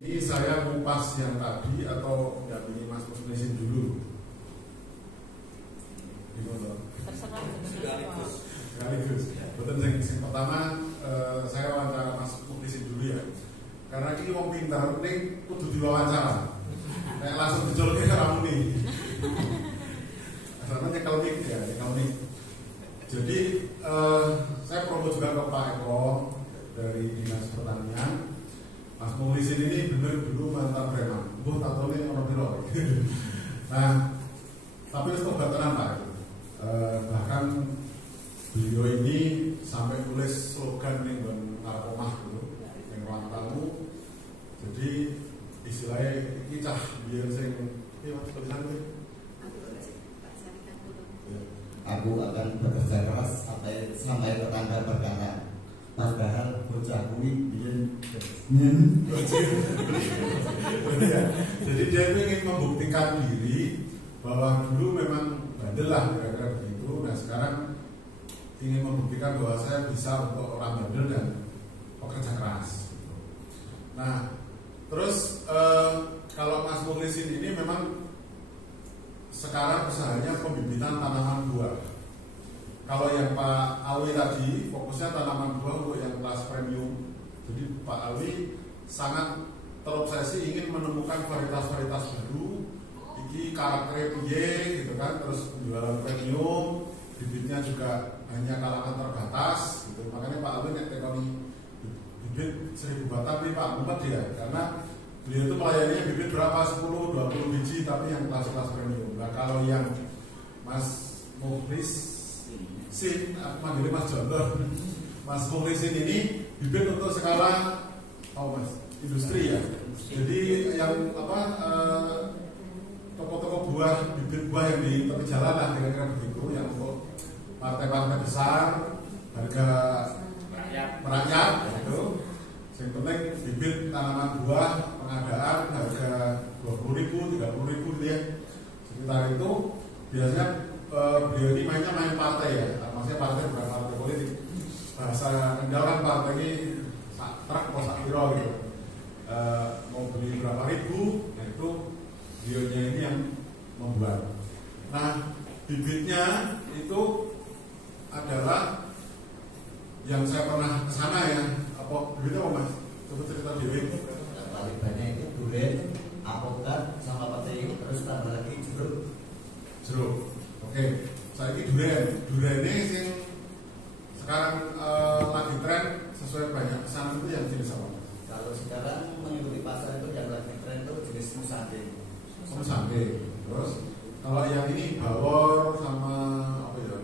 Ini saya kupas yang tadi atau dampingi Mas Muslisin dulu? Terserah. Sekaligus. Betul sing pertama saya wawancara Mas Muslisin dulu ya. Karena ini wong pintar ini kudu diwawancara. Nek langsung dicolke karo muni. Asalnya nyekel mic ya, nyekel mic. Jadi saya promo juga ke Pak Eko dari Dinas Pertanian. Mas Muhlisin ini bener dulu mantan preman. Tatone ono piro. Nah, tapi itu bataran Pak. Bahkan beliau ini sampai tulis slogan ning omah gitu, ning ruang tamu. Jadi istilahnya iki cah biyen sing tulisan itu. Aku akan bekerja keras sampai tetangga berkata, padahal bocah kuwi biyen. Jadi dia ingin membuktikan diri bahwa dulu memang bandel lah kira-kira begitu. Nah sekarang ingin membuktikan bahwa saya bisa untuk orang bandel dan pekerja keras. Nah terus kalau Mas Muhlisin ini memang sekarang usahanya pembibitan tanaman buah. Kalau yang Pak Awi tadi fokusnya tanaman buah untuk yang kelas premium. Jadi Pak Awi sangat terobsesi ingin menemukan varietas-varietas baru. Iki karakternya piye gitu kan, terus penjualan premium, bibitnya juga hanya kalangan terbatas gitu. Makanya Pak Awi nek tekoni bibit 1000 batang nih Pak mumpet ya, karena beliau itu melayani bibit berapa 10, 20 biji tapi yang kelas-kelas premium. Nah kalau yang Mas Muhlisin, aku manggilnya Mas Jontor, Mas Muhlisin ini bibit untuk skala industri ya. Jadi yang toko-toko buah, bibit buah yang di tepi jalan lah kira-kira begitu, yang untuk partai-partai besar, harga merakyat gitu. Yang penting bibit tanaman buah pengadaan harga 20.000, 30.000 gitu ya. Sekitar itu biasanya beliau ini main partai ya. Maksudnya partai bukan partai politik. Bahasa Kendal kan partai ini truk atau sak kilo gitu. Mau beli berapa ribu, nah itu beliaunya ini yang membuat. Nah bibitnya itu adalah yang saya pernah kesana ya. Apa bibitnya apa Mas? Coba cerita diri. Paling banyak itu durian, apokat, sama petai, terus tambah lagi jeruk. Oke, saya ini durian ini sing sekarang lagi tren sesuai banyak pesanan itu yang jenis apa? Kalau sekarang mengikuti pasar itu yang lagi tren itu jenis musangking. Musangking. Terus kalau yang ini bawor sama apa ya?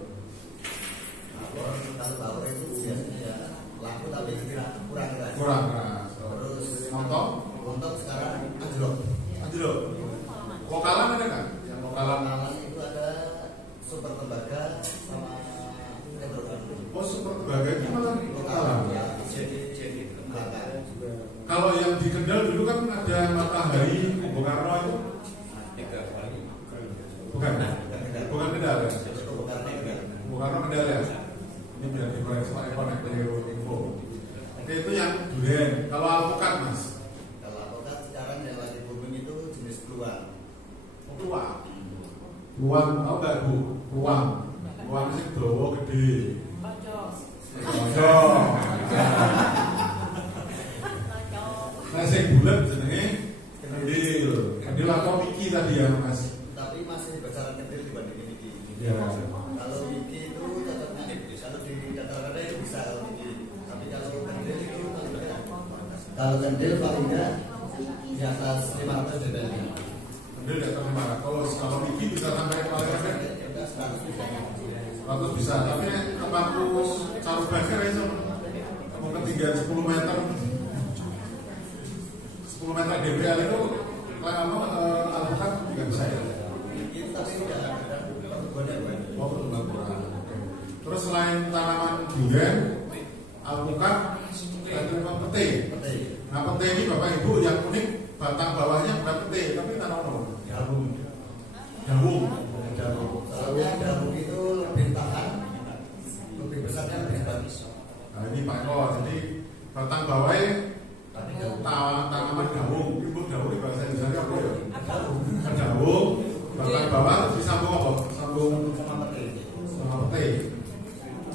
Kalau bawor itu biasanya ya laku tapi kurang keras. Kurang keras. Terus montok sekarang anjlok. Lokalan ada kan? Yang lokalan itu ada super tembaga sama Edrogan. Oh super tembaga itu malah lokalan. Ya, jadi tembaga. Kalau yang di Kendal dulu kan ada Matahari Bung Karno itu. Bukan Kendal ya. Bung Karno Kendal ya. Ini biar dikoreksi Pak Eko nek info. Oke itu yang durian. Kalau alpukat Mas? Kalau alpukat sekarang yang lagi booming itu jenis pluang. Pluang tahu nggak Bu? Pluang sih dawa gede. Nah sing bulat jenenge kendil atau Miki tadi ya Mas. Tapi masih besaran kecil dibanding Miki. Ya. Kalau Miki itu cocoknya kalau di kata-kata itu bisa kalau Miki. Tapi kalau kendil itu kalau kendil paling enggak di atas 500 dB. Kendil di atas 500. Kalau Miki bisa sampai paling rendah 100 bisa. Tapi tempatku Charles Baker itu mau ketinggian 10 meter. 10 meter DPL itu alpukat nggak bisa ya? Miki tapi tidak ada pertumbuhannya. Oh pertumbuhan. Terus selain tanaman durian, alpukat, ada pete. Nah pete ini Bapak Ibu yang unik batang bawahnya bukan pete tapi tanaman Dawung. Soalnya dawung itu lebih tahan, lebih besarnya lebih bagus. Nah ini Pak Eko, jadi batang bawahnya tanaman gabung. bawah terus disambung apa? Sambung sama peti. sama peti.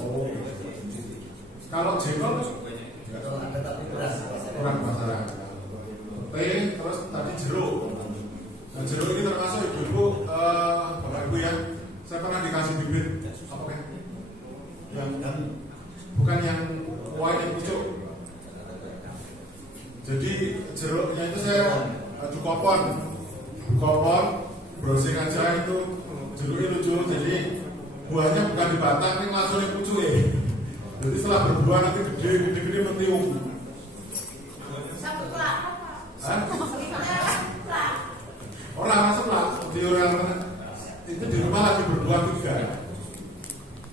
Oh. Kalau jengkol Kalau ada tapi kurang masalah. Peti terus tadi jeruk. Nah, jeruk ini termasuk ibu-ibu, bapak ibu ya. Saya pernah dikasih bibit apa kan? Yang bukan yang wine yang pucuk. Jadi jeruknya itu saya dukopon, browsing aja itu jeruknya lucu. Jadi buahnya bukan di batang, ini langsung di pucuk ya. Jadi setelah berbuah nanti gede mentiung. Satu pelak. Orang masuk lah di orang itu di rumah lagi berbuah juga.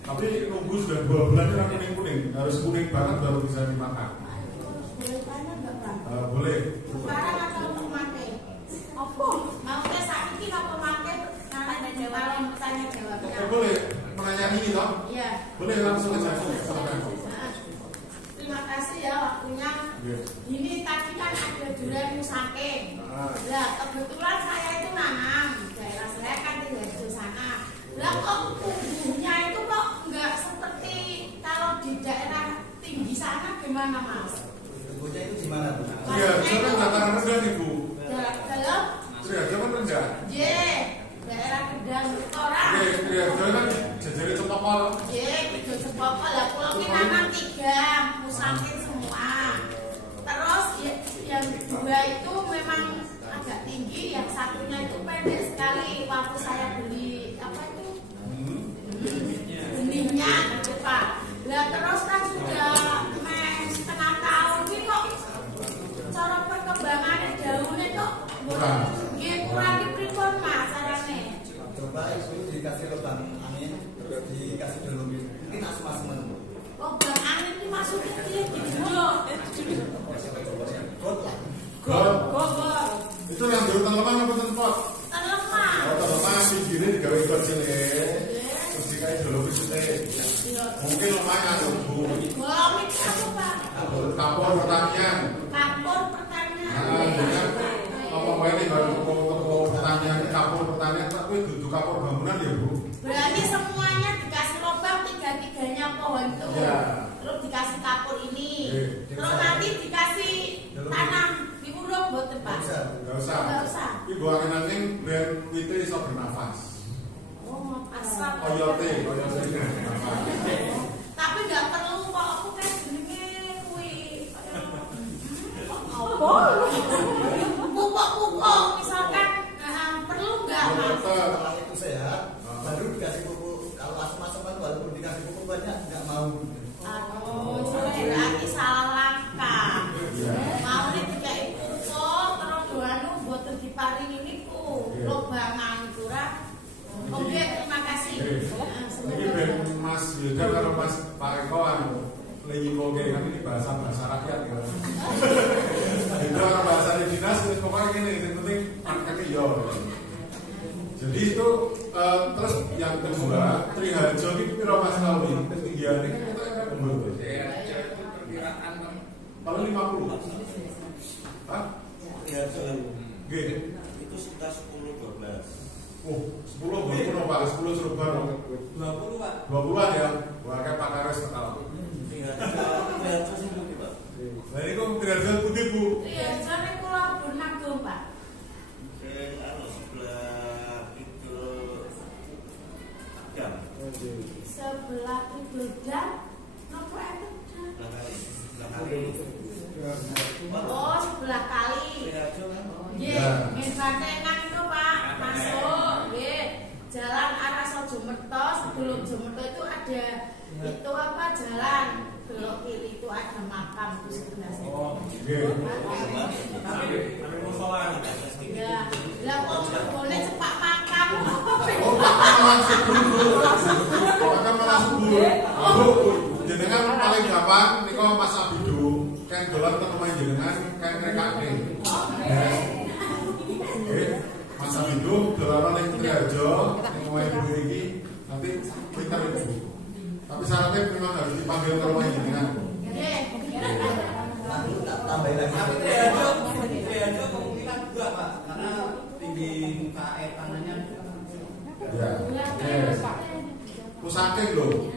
Tapi nunggu sudah 2 bulan ini kuning, harus kuning banget baru bisa dimakan. Boleh tanya nggak, Pak? Boleh. Sekarang atau pemakai? Apa? Maksudnya saat ini nggak pemakai? Tanya jawab, tanya jawabnya. Boleh menanyai toh? Iya. Boleh langsung aja. Silakan. Terima kasih ya waktunya. Ini tadi kan ada durian musake. Nah, kebetulan saya itu nanam daerah saya kan di Sidoarjo sana. Lah kok tumbuhnya itu kok nggak seperti kalau di daerah tinggi sana gimana Mas? Tumbuhnya itu gimana Bu? Iya, itu kan dataran rendah nih Bu. Dalam? Triharjo kan rendah. Daerah Kedang orang. Triharjo kan jajari cepopol. Itu cepopol lah. Pulau kita nanam 3 musake semua. Terus yang 2 itu memang agak tinggi, yang satunya itu pendek sekali. Waktu saya beli apa itu benihnya gitu Pak. Lah terus kan sudah setengah tahun ini kok cara perkembangannya daunnya kok kurang pripun Mas carane. Coba itu dikasih lubang angin, terus dikasih dulu mungkin asma-asma. Lubang angin itu masukin dia digulung. Gobor. Itu yang diutan lemah apa ten pot? Ten lemah. Lemah pinggirnya digawe kot cilik. Terus dikai dulu pisute. Mungkin lemahnya Bu. Golong itu apa Pak? Kapur pertanian. Kapur pertanian. Apa wae nek toko pertanian, kapur pertanian tapi duduk kapur bangunan ya Bu. Berarti semuanya dikasih lubang 3-3-nya pohon itu. Terus dikasih kapur ini. Terus nanti dikasih tanam diuruk boten Pak. Enggak usah. Iki gua kenalin brand wite iso bernafas. Oh, asal. Oyote. Tapi enggak perlu kok aku kan jenenge kuwi. Apa? Pupuk misalkan perlu enggak Mas? Setelah itu sehat, baru dikasih pupuk. Kalau asma-asma walaupun dikasih pupuk banyak nggak mau. Aduh, berarti salah langkah. Mau nih dikai pupuk terus doanu boten diparingi niku lobangan itu ra. Oke, terima kasih. Ini ben Mas Yuda karo Mas Pak Eko lagi koge kan ini bahasa rakyat ya. Itu orang bahasa dinas pokoknya gini, yang penting pakai yo. Jadi itu terus yang kedua Triharjo ini piro Mas Kawi ketinggiannya kan kita kan belum. Perkiraan Paling 50. Hah? Triharjo Gini. itu sekitar 10-12. Oh, 10 Pak, 10 Cirebon. 20 Pak. 20-an ya. Wah, kayak Pak Kares kenal. Triharjo sih dulu Pak. Nah, ini kok Triharjo putih Bu. Iya, jane kula Bunagong, Pak. Sebelah itu jam. Sebelah kidul dan nopo enten? Oh, sebelah kali. Triharjo kan. Nggih, nggih Bantengan itu Pak, masuk. Nggih. Jalan arah Sojomerto, sebelum Jomerto itu ada itu apa jalan belok kiri itu ada makam itu sebelah situ. Oh, nggih. Tapi musola nih. Ya, lah kok boleh cepat makam. Oh, langsung dulu. Makam langsung dulu. Bu, jenengan paling gampang niku Mas Abidu. Kan dolan teng omahe jenengan kan rekake. Oke, Mas Abidu dolan ning Triharjo, ning omahe ibu iki nanti pinter Ibu. Tapi syaratnya memang harus dipanggil ke rumah jenengan. Nggih. Tambahin lagi. Tapi Triharjo kemungkinan juga Pak, karena tinggi muka air tanahnya saking loh.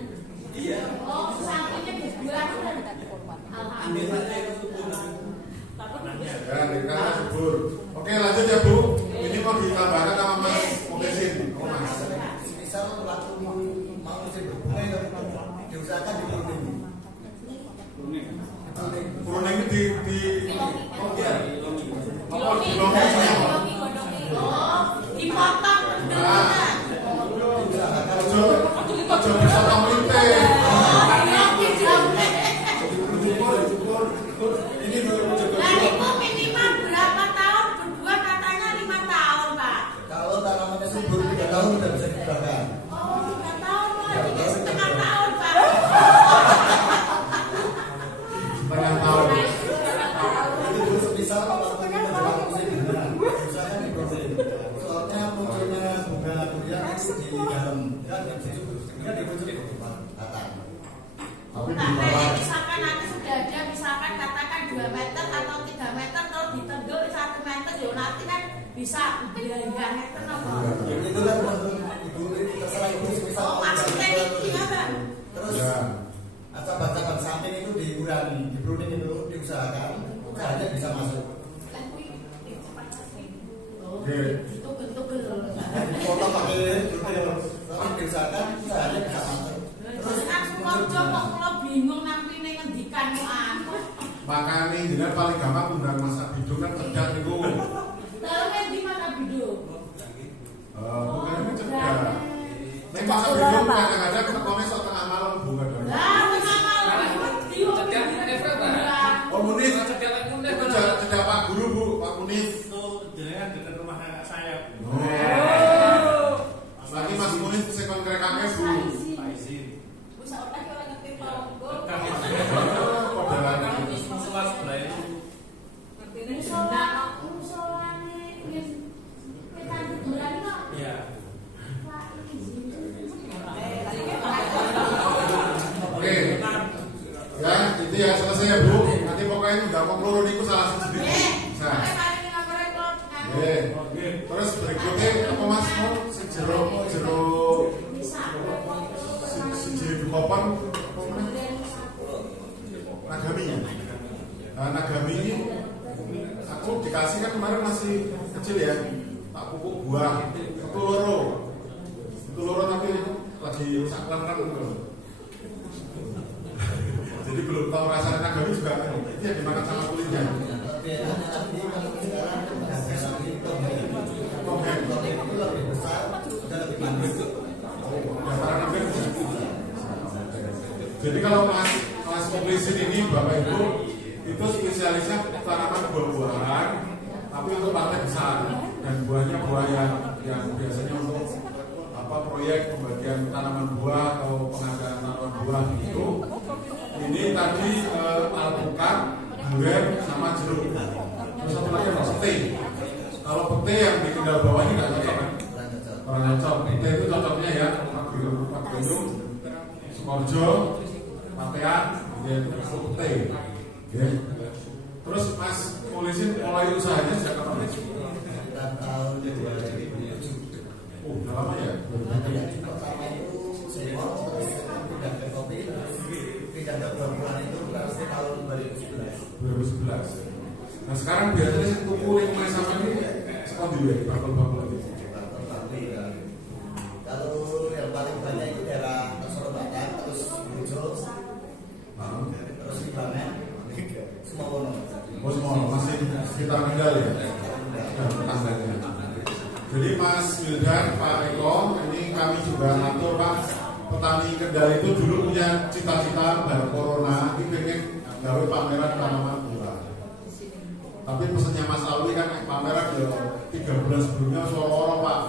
Iya. Oh, sampingnya dibuat. Alhamdulillah. Ya, dikatakan subur. Oke, lanjut ya Bu. Ini mau ditambahkan sama Mas Mukesin. Oh, Mas. Misal waktu mau musim berbunga itu diusahakan di pruning. Pruning di oh iya. Oh, di Dipotong beneran. Ojo dipotong linting. Ini Itu minimal berapa tahun? Berdua katanya 5 tahun, Pak. Kalau tanamannya subur 3 tahun sudah bisa dibakar. Oh, 3 tahun, Pak. Jadi setengah tahun, Pak. setengah tahun. Itu semisal waktu kita menjelang musim bunga, usahakan di pruning. Soalnya munculnya bunga durian di dalam dan di situ sehingga dimuncul di batang. Tapi di Nah, bawah misalkan nanti sudah ada, misalkan katakan 2 meter atau 3 meter, kalau ditenggel 1 meter, ya nanti kan bisa 3 meter apa? Itu kan ibu terserah ibu semisal Oh, maksudnya ini apa? terus ya. cabang-cabang samping itu dikurangi, di pruning itu diusahakan cahaya bisa masuk. Oke. Itu bentuk Potong pakai tapi diusahakan cahaya bisa masuk. terus kan semua kok kalau bingung nanti ngendikan anu. Makanya jenengan paling gampang undang masak bidung kan cerdas niku. Terus di mana bidung? Bukan ini cerdas. Nek masak bidung kadang-kadang ketemu sok tengah malam bunga dong. Lah, tengah malam di Cedak Munif, Pak. Oh Munif, Cedak Munif, itu cerdas Pak Guru Bu, Pak Munif. Itu jenengan dekat rumah kakak saya. Lagi Mas Munif sekon kerekane Bu. Pak izin. Wis ora ora ngerti panggo. Kodalan Terus musola sebelah itu. Musolane wis kita kuburan kok. Iya. Oke. Ya, itu ya selesai ya Bu. Nanti pokoknya udah kok loro niku salah sendiri. Bisa. Oke. Terus berikutnya apa Mas mau sejero sejero kopan Nagami ya. Nah, Nagami ini aku dikasih kan kemarin masih kecil ya. Tak pupuk buah. Itu loro tapi lagi saklan kan. Jadi belum tahu rasanya Nagami juga kan. Itu yang dimakan sama kulitnya. Bedanya nanti kalau sekarang kongen itu lebih besar dan lebih manis. Jadi kalau Mas Mukesin ini Bapak Ibu itu spesialisnya tanaman buah-buahan, tapi untuk partai besar dan buahnya buah yang biasanya untuk proyek pembagian tanaman buah atau pengadaan tanaman buah itu. Ini tadi alpukat, durian sama jeruk. Terus satu lagi apa? Pete. Kalau pete yang di kendal bawah ini nggak cocok kan? Orang cocok. Pete itu cocoknya ya Pak Gendung, Sukorjo, Patean, gitu. Pete. Ya. Terus Mas Mukesin mulai usahanya sejak kapan? Tahun 2007. Oh, udah lama ya? Pertama itu senior, terus pindah ke kopi, pindah ke buah-buahan itu berarti tahun 2011. Nah sekarang biasanya sih tuku yang main sama ini sekolah juga, bakul-bakul ini. Kalau yang paling banyak itu daerah Sorobatan, terus Bujo, terus Libanen, Semowono. Oh semua masih sekitar Kendal ya? Dan tetangganya. Jadi Mas Wildan, Pak Eko, ini kami juga ngatur Pak, petani Kendal itu dulu punya cita-cita pada corona, ini pengen gawe pameran tanaman buah. Tapi pesannya Mas Alwi kan pameran ya 3 bulan sebelumnya soro-soro Pak.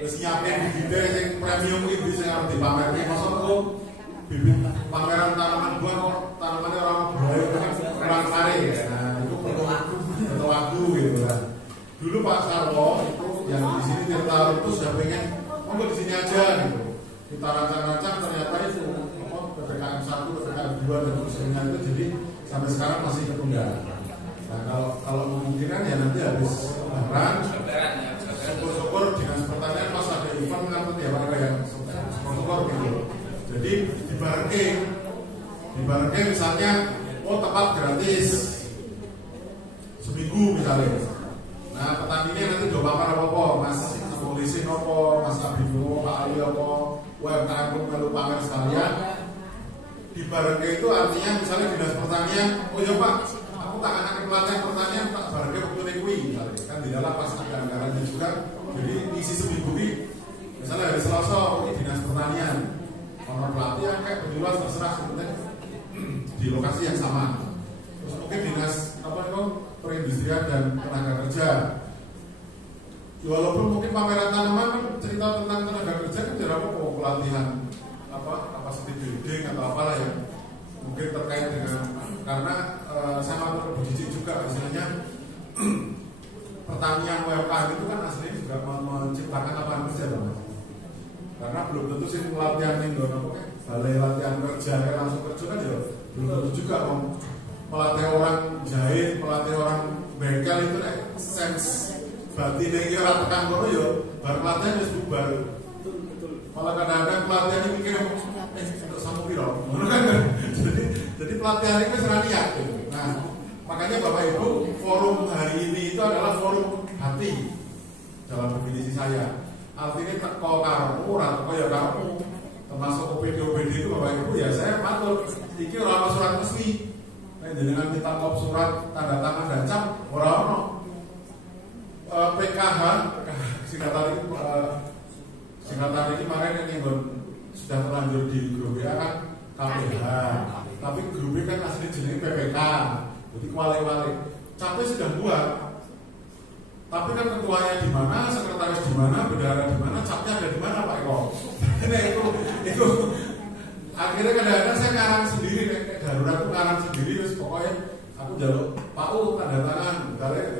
Terus nyiapin bibit yang premium ini bisa harus dipamerkan. Maksudku bibit pameran tanaman buah kok tanamannya orang buaya kan kurang menarik ya. Nah itu perlu waktu gitu kan. Dulu Pak Sarwo itu yang di sini tiap tahun itu sudah pengen mau di sini aja gitu. Kita rancang-rancang ternyata itu PPKM 1, PPKM 2 dan sebagainya itu jadi sampai sekarang masih ketunda. Nah kalau memungkinkan ya nanti habis lebaran, syukur-syukur dengan pertanyaan pas ada event kan ya warga yang syukur-syukur gitu. dibarengke misalnya tempat gratis seminggu misalnya. Nah petaninya nanti coba apa Mas polisi nopo, Mas Abidwo, Pak Ali apa, UMKM pun melu pamer sekalian. Dibarengke itu artinya misalnya dinas pertanian, oh ya Pak, aku tak akan pelatihan pertanian tak barengke waktu kuwi misalnya. Kan di dalam pas ada anggarannya juga. Jadi isi seminggu ini misalnya hari Selasa ini dinas pertanian, orang pelatihan kayak kebetulan terserah sebenarnya di lokasi yang sama. Terus mungkin dinas perindustrian dan tenaga kerja. Walaupun mungkin pameran tanaman kan cerita tentang tenaga kerja kan tidak apa pelatihan capacity building atau apalah yang mungkin terkait dengan karena saya mampu berdidik juga misalnya pertanian UMKM itu kan aslinya juga menciptakan lapangan kerja Mas. Karena belum tentu sih pelatihan yang balai latihan kerja langsung kerja kan ya belum tentu juga melatih orang jahit, melatih orang bengkel itu sense batin yang kira tekan kono yo baru latihan wis bubar. Malah kadang-kadang pelatihan ini mikir sama piro. Jadi pelatihan itu seraniak. Nah, makanya Bapak Ibu, forum hari ini itu adalah forum hati dalam definisi saya. Artinya teko karepmu, ora teko ya karepmu. Termasuk OPD itu Bapak Ibu ya saya matur iki ora ono surat resmi. Nek jenengan minta kop surat tanda tangan dan cap ora ono. PKH singkatan ini kemarin yang sudah terlanjur di grup WA kan KPH, tapi grup kan asli jenis PPK, jadi wale-wale. Capek sudah buat, tapi kan ketuanya di mana, sekretaris di mana, bendahara di mana, capnya ada di mana Pak Eko. Nah itu akhirnya kadang-kadang saya ngarang sendiri, kayak darurat itu ngarang sendiri, terus pokoknya aku jaluk Pak U tanda tangan, karena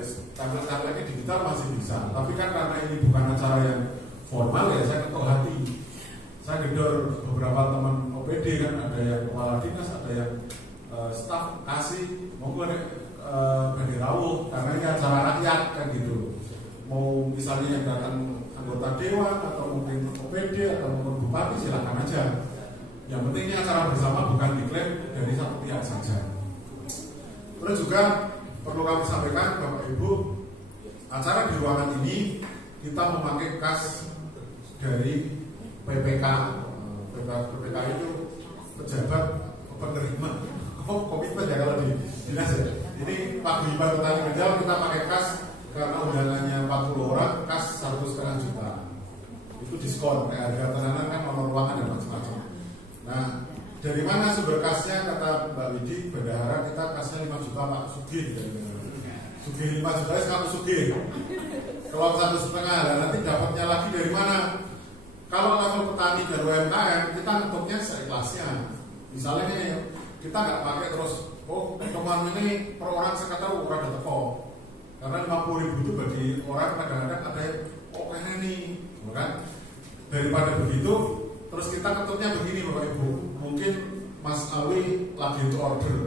digital masih bisa, tapi kan karena ini bukan acara yang formal ya saya ketok hati. Saya gedor beberapa teman OPD kan ada yang kepala dinas, ada yang staf kasih monggo rawuh karena ini acara rakyat kan gitu. Mau misalnya yang datang anggota dewan atau mungkin OPD atau mungkin bupati silakan aja. Yang penting ini acara bersama bukan diklaim dari satu pihak saja. Terus juga perlu kami sampaikan Bapak Ibu, acara di ruangan ini kita memakai kas dari PPK. PPK itu pejabat penerima komitmen ya kalau di dinas ya. Ini Pak Guyuban Petani Kendal kita pakai kas karena undangannya 40 orang, kas 1,5 juta. Itu diskon, harga tenanan kan nomor ruangan dan macam-macam. Nah, dari mana sumber kasnya kata Mbak Widi, bendahara kita kasnya 5 juta Pak Sugih. Sugih 5 juta, kamu Sugih. Kalau 1,5, dan nanti dapatnya lagi dari mana? Kalau level petani dan UMKM kita ngutupnya seikhlasnya. Misalnya kita nggak pakai terus, kemarin ini per orang sekitar ada teko. Karena 50.000 itu bagi orang kadang-kadang ada yang ini, bukan? Daripada begitu, terus kita ketutnya begini Bapak Ibu. Mungkin Mas Awi lagi untuk order.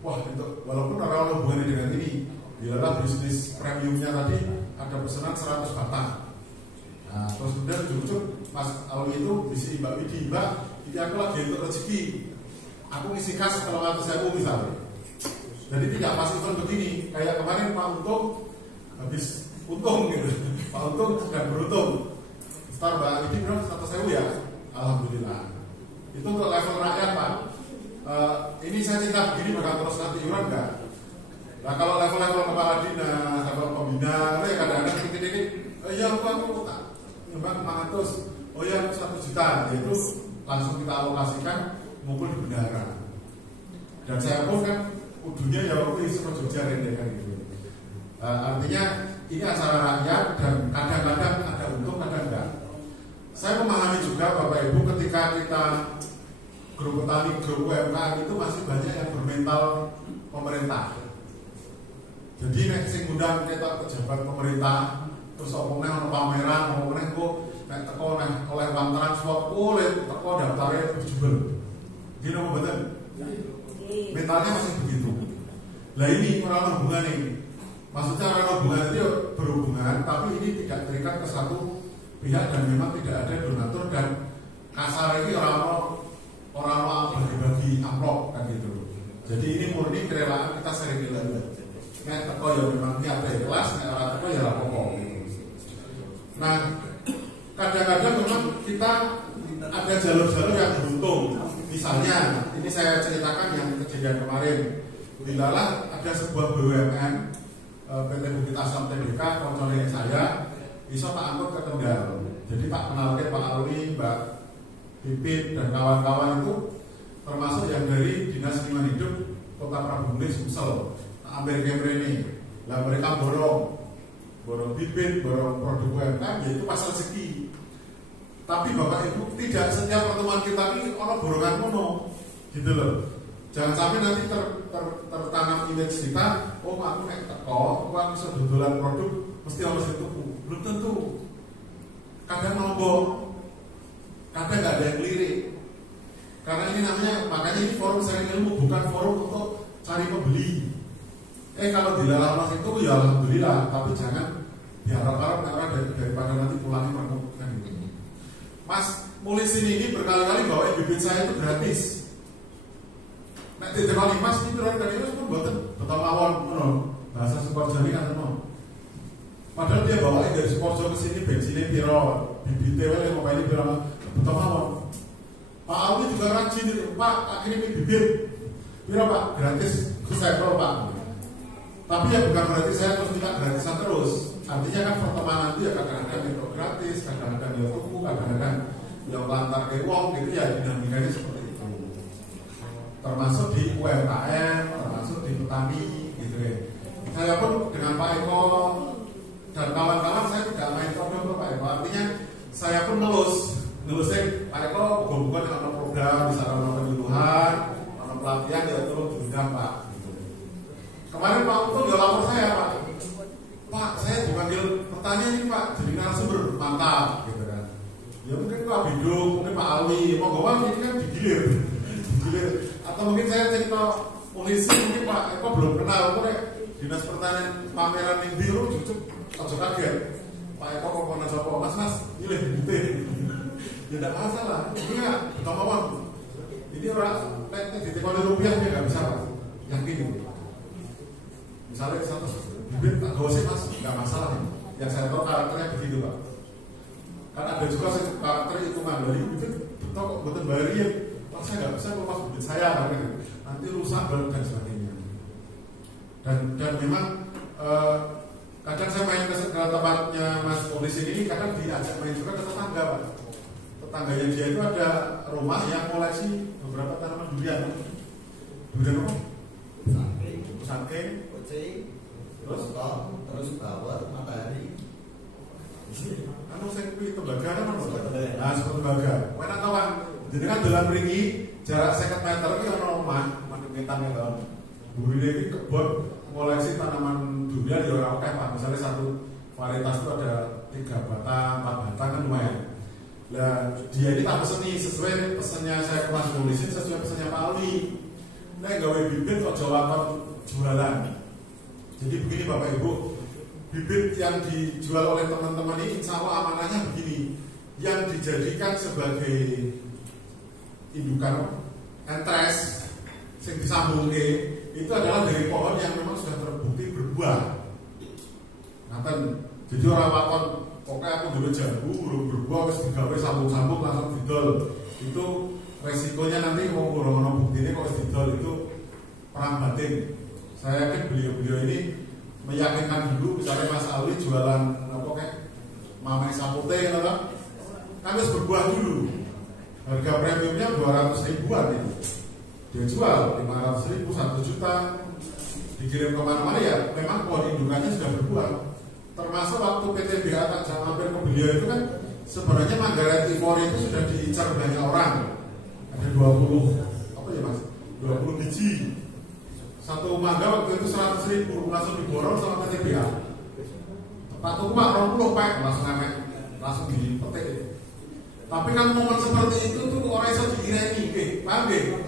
Wah, itu walaupun orang hubungannya dengan ini, biarlah bisnis premiumnya tadi ada pesanan 100 batang. Nah, terus kemudian ujung-ujung Mas Awi itu bisa Mbak Widi, Mbak, ini aku lagi untuk rezeki. Aku ngisi kas kalau 100.000 misalnya. Jadi tidak pas event begini. Kayak kemarin Pak Untung habis untung gitu. Pak Untung sedang beruntung. Start Mbak Widi berapa 100.000 ya? Alhamdulillah. Itu untuk level rakyat Pak. Ini saya cerita begini bakal terus nanti iuran enggak? Nah kalau level-level kepala dinas, level pembina, ya kadang-kadang dikit-dikit, ya aku tak nyumbang 500, oh ya 1 juta, itu langsung kita alokasikan ngumpul di bendahara. Dan saya pun kan kudunya ya waktu itu sama Jogja kan gitu. Artinya ini acara rakyat dan kadang-kadang ada untung, kadang enggak. Saya memahami juga Bapak Ibu ketika kita grup petani, grup UMKM itu masih banyak yang bermental pemerintah. Jadi nek sing ngundang kita pejabat pemerintah terus omongnya ono pameran, omongnya kok nek teko nek oleh uang transport, oleh teko daftarnya berjubel. Gini apa betul? Mentalnya masih begitu. Lah ini orang hubungan ini. Maksudnya orang hubungan itu berhubungan, tapi ini tidak terikat ke satu pihak dan memang tidak ada donatur dan kasar ini orang orang bagi-bagi amplop kan gitu. Jadi ini murni kerelaan kita sering dulu. Nek teko ya memang niate kelas, nek ora teko ya ora apa-apa. Nah, kadang-kadang memang kita ada jalur-jalur yang beruntung. Misalnya, ini saya ceritakan yang kejadian kemarin. Dilalah ada sebuah BUMN PT Bukit Asam TBK, konsolnya saya, bisa tak angkut ke Kendal. Jadi Pak kenalkan Pak Alwi, Mbak Pipit dan kawan-kawan itu termasuk yang dari Dinas Lingkungan Hidup Kota Prabunis Sumsel. Nah, ambil kamera ini, lah mereka borong bibit, borong produk UMKM, yaitu pasar rezeki. Tapi Bapak Ibu, tidak setiap pertemuan kita ini orang borongan mono, gitu loh. Jangan sampai nanti tertanam image kita, oh aku naik teko, aku bisa dodolan produk, mesti harus itu. Belum tentu. Kadang nombok, kadang nggak ada yang lirik. Karena ini namanya, makanya ini forum sharing ilmu, bukan forum untuk cari pembeli. Kalau dilarang mas itu ya alhamdulillah, tapi jangan diharap-harap karena daripada nanti pulangnya menemukan gitu. Mas, mulai sini ini berkali-kali bawa bibit saya itu gratis. Nah, di depan mas itu dari itu pun buatan betul mawon, bahasa Sukoharjo kan no. Padahal dia bawa dari Sukoharjo ke sini bensinnya piro, bibitnya yang mau ini piro, betul mawon. Pak Alwi juga rajin, Pak, akhirnya bibit, piro Pak, gratis, saya pro Pak. Tapi ya bukan berarti saya terus minta gratisan terus. Artinya kan pertemanan itu ya kadang-kadang itu gratis, kadang-kadang ya tuku, kadang-kadang yang lantar ke uang gitu ya, dinamikanya seperti itu. Termasuk di UMKM, termasuk di petani gitu ya. Saya pun dengan Pak Eko dan kawan-kawan saya tidak main program Pak Eko. Artinya saya pun nelusnya Pak Eko bukan dengan program, bisa ada penyuluhan, ada pelatihan ya terus diundang Pak. Kemarin Pak Untung ya lapor saya Pak saya dipanggil pertanyaan ini Pak, jadi narasumber mantap gitu kan. Ya mungkin Pak Bidung, mungkin Pak Alwi, mau gawang ini kan digilir. Atau mungkin saya cerita polisi, mungkin Pak Eko belum kenal, mungkin Dinas Pertanian pameran yang biru cucuk ojo kaget. Pak Eko kok kono sapa mas pilih gitu. Ya tidak masalah, ini nggak kemauan. Ini orang di teknologi rupiah dia nggak bisa Pak, yakin gitu. Misalnya satu bibit tak gosip mas, nggak masalah. Yang saya tahu karakternya begitu Pak. Kan ada juga karakter itu ngambali bibit, betul kok betul bari. Mas saya nggak bisa lepas bibit saya, nanti rusak dan sebagainya. Dan memang kadang saya main ke tempatnya Mas polisi ini, kadang diajak main juga ke tetangga Pak. Tetangganya dia itu ada rumah yang koleksi beberapa tanaman durian. Durian apa? Sangking, terus bawah, matahari. Anu saya pilih tembaga kan mas? Nah seperti tembaga. Mana kawan? Jadi kan dalam ringi jarak 50 meter itu ada rumah, manditan ya kan. Bumi ini kebun koleksi tanaman durian ya orang kayak Pak. Misalnya satu varietas itu ada 3 batang, 4 batang kan lumayan. Nah dia ini tak peseni sesuai pesannya saya ke Mas polisi, sesuai pesannya Pak Alwi. Nah gawe bibit kok jawaban jualan. Jadi begini Bapak Ibu, bibit yang dijual oleh teman-teman ini insya Allah amanahnya begini, yang dijadikan sebagai indukan entres yang disambungke itu adalah dari pohon yang memang sudah terbukti berbuah. Nah jadi orang wakon pokoknya aku dulu jambu berbuah terus digawe sambung-sambung langsung didol, itu resikonya nanti mau ngurang-ngurang bukti ini kalau didol itu perang batin. Saya yakin beliau-beliau ini meyakinkan dulu, misalnya Mas Alwi jualan apa kayak mamai sapote kan harus berbuah dulu. Harga premiumnya 200 ribuan itu. Dia jual 500 ribu, 1 juta, dikirim kemana-mana ya. Memang pohon indukannya sudah berbuah. Termasuk waktu PT BA tak mampir ke beliau itu kan sebenarnya Manggarai Timur itu sudah diincar banyak orang. Ada 20 apa ya Mas? 20 biji. Satu mangga waktu itu 100 ribu langsung diborong sama PT BA. Pak Tuku Pak 20 Pak langsung dipetik. Tapi kan momen seperti itu tuh orang iso diireni, paham nggih?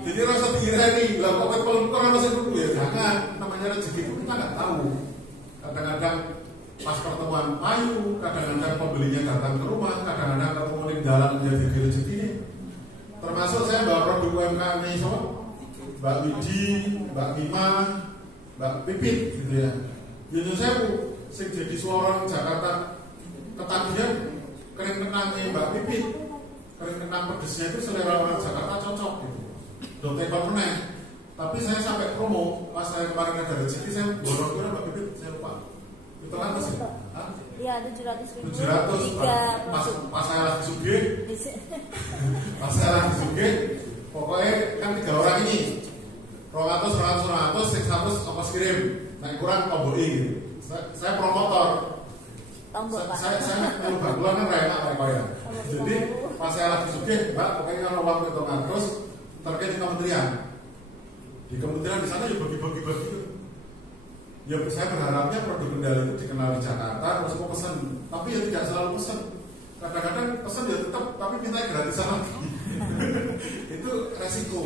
Jadi rasa diireni, lah kok pelengkor ana sing kudu ya jangan, namanya rezeki itu kita nggak tahu. Kadang-kadang pas pertemuan payu, kadang-kadang pembelinya datang ke rumah, kadang-kadang ketemu di jalan menjadi rezeki ini. Termasuk saya UMKM ini sama Mbak Widi, Mbak Mima, Mbak Pipit gitu ya. Nyunyun sewu sing jadi suara Jakarta ketagihan kering kenangnya Mbak Pipit, kering kenang pedesnya itu selera orang Jakarta cocok gitu. Don't take meneh. Tapi saya sampai promo pas saya kemarin ada rezeki saya borong kira Mbak Pipit saya lupa. Itu kan sih? Iya 700.000. 700 pas saya lagi sugih. Pas saya lagi sugih, pokoknya kan 3 orang ini. 200, 100, 100 ongkos kirim. Nah kurang komboin gitu. Saya promotor. Saya kalau bantuan kan enak ya. Jadi pas saya lagi sugih, Mbak, pokoknya kalau uang 700 terkait di kementerian. Di kementerian di sana ya bagi-bagi gitu. Ya saya berharapnya produk kendali itu dikenal di Jakarta, terus mau pesan, tapi ya tidak selalu pesan. Kadang-kadang pesan ya tetap, tapi minta gratisan lagi. Itu resiko.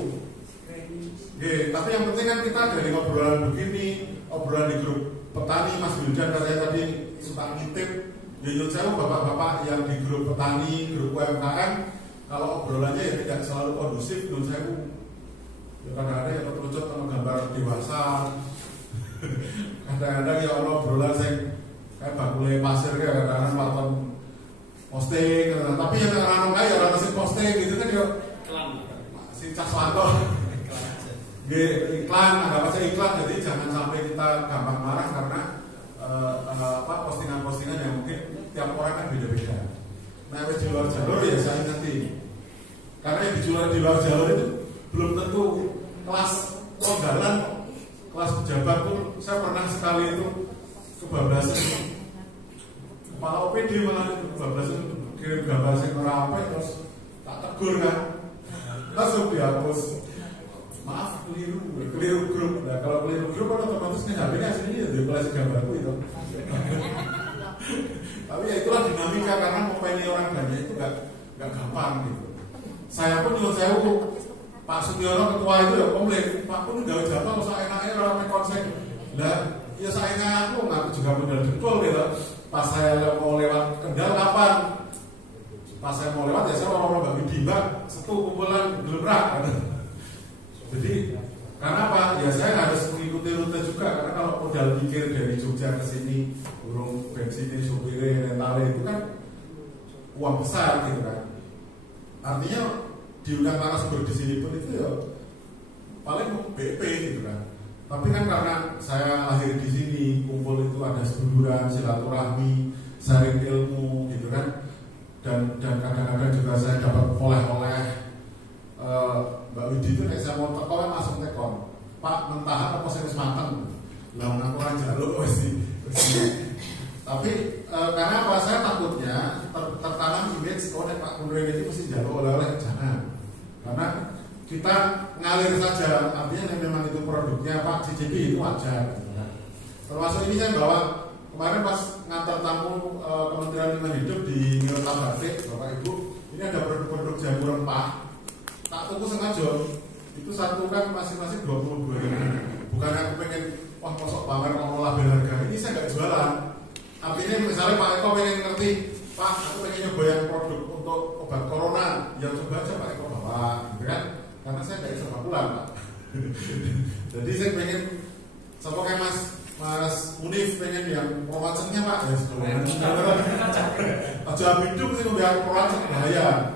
Tapi yang penting kan kita dari obrolan begini, obrolan di grup petani, Mas Wildan katanya tadi suka ngintip. Ya menurut saya bapak-bapak yang di grup petani, grup UMKM, kalau obrolannya ya tidak selalu kondusif, menurut saya ya kadang-kadang ya terlucut sama gambar dewasa. Kadang-kadang ya ono obrolan sing kayak bakule pasir kayak kadang-kadang paton posting, tapi yang kadang-kadang kayak orang sing posting gitu kan ya si Caswanto iklan, anggap aja iklan, jadi jangan sampai kita gampang marah karena postingan-postingan yang mungkin tiap orang kan beda-beda. Nah, di luar jalur ya saya ngerti, karena yang di luar jalur itu belum tentu kelas penggalan, kelas pejabat pun saya pernah sekali itu kebablasan. Kepala OPD malah itu kebablasan kirim gambar sing ora apa terus tak tegur kan, langsung dihapus. Maaf keliru grup. Nah kalau keliru grup kan otomatis HP-nya aslinya ya dipelajari gambarku itu. Tapi ya itulah dinamika karena opini orang banyak itu nggak gampang gitu. Saya pun nyuruh saya Pak Sugiono ketua itu ya komplain, Pak pun gawe jadwal saya enaknya orang konsep. Nah, ya saya aku nggak juga modal jempol gitu. Pas saya mau lewat Kendal kapan? Pas saya mau lewat ya saya orang-orang bagi Mbak, satu kumpulan gelembrak. Jadi karena apa? Ya saya harus mengikuti rute juga karena kalau modal pikir dari Jogja ke sini, burung bensinnya, supirnya, rentalnya itu kan uang besar gitu kan. Artinya diundang narasumber di sini pun itu ya paling BP gitu kan. Tapi kan karena saya lahir di sini, kumpul itu ada seduluran, silaturahmi, sharing ilmu gitu kan. Dan kadang-kadang juga saya dapat oleh-oleh. Mbak Widi itu nek saya mau teko langsung tekon. Pak mentahan apa sing wis mateng. Lah aku ora njaluk wis. Tapi karena apa saya takutnya tertanam image nek Pak Kunreng itu mesti njaluk oleh-oleh, jangan. Karena kita ngalir saja, artinya memang itu produknya Pak CCP itu wajar. Termasuk ini saya bawa kemarin pas ngantar tamu Kementerian Lingkungan Hidup di Nirota Batik, Bapak Ibu, ini ada produk-produk jamu rempah. Tak tunggu sengaja, itu satu kan masing-masing 22.000. Bukan aku pengen, wah masuk pamer mau label harga. Ini saya nggak jualan. Artinya misalnya Pak Eko pengen ngerti, Pak aku pengen nyoba yang produk untuk obat corona, yang coba aja Pak Eko bawa, gitu kan? Karena saya nggak bisa pulang Pak. Jadi saya pengen, sama kayak Mas Munif pengen yang prowacengnya Pak, ya sebenarnya. Aja hidup sih biar prowaceng bahaya.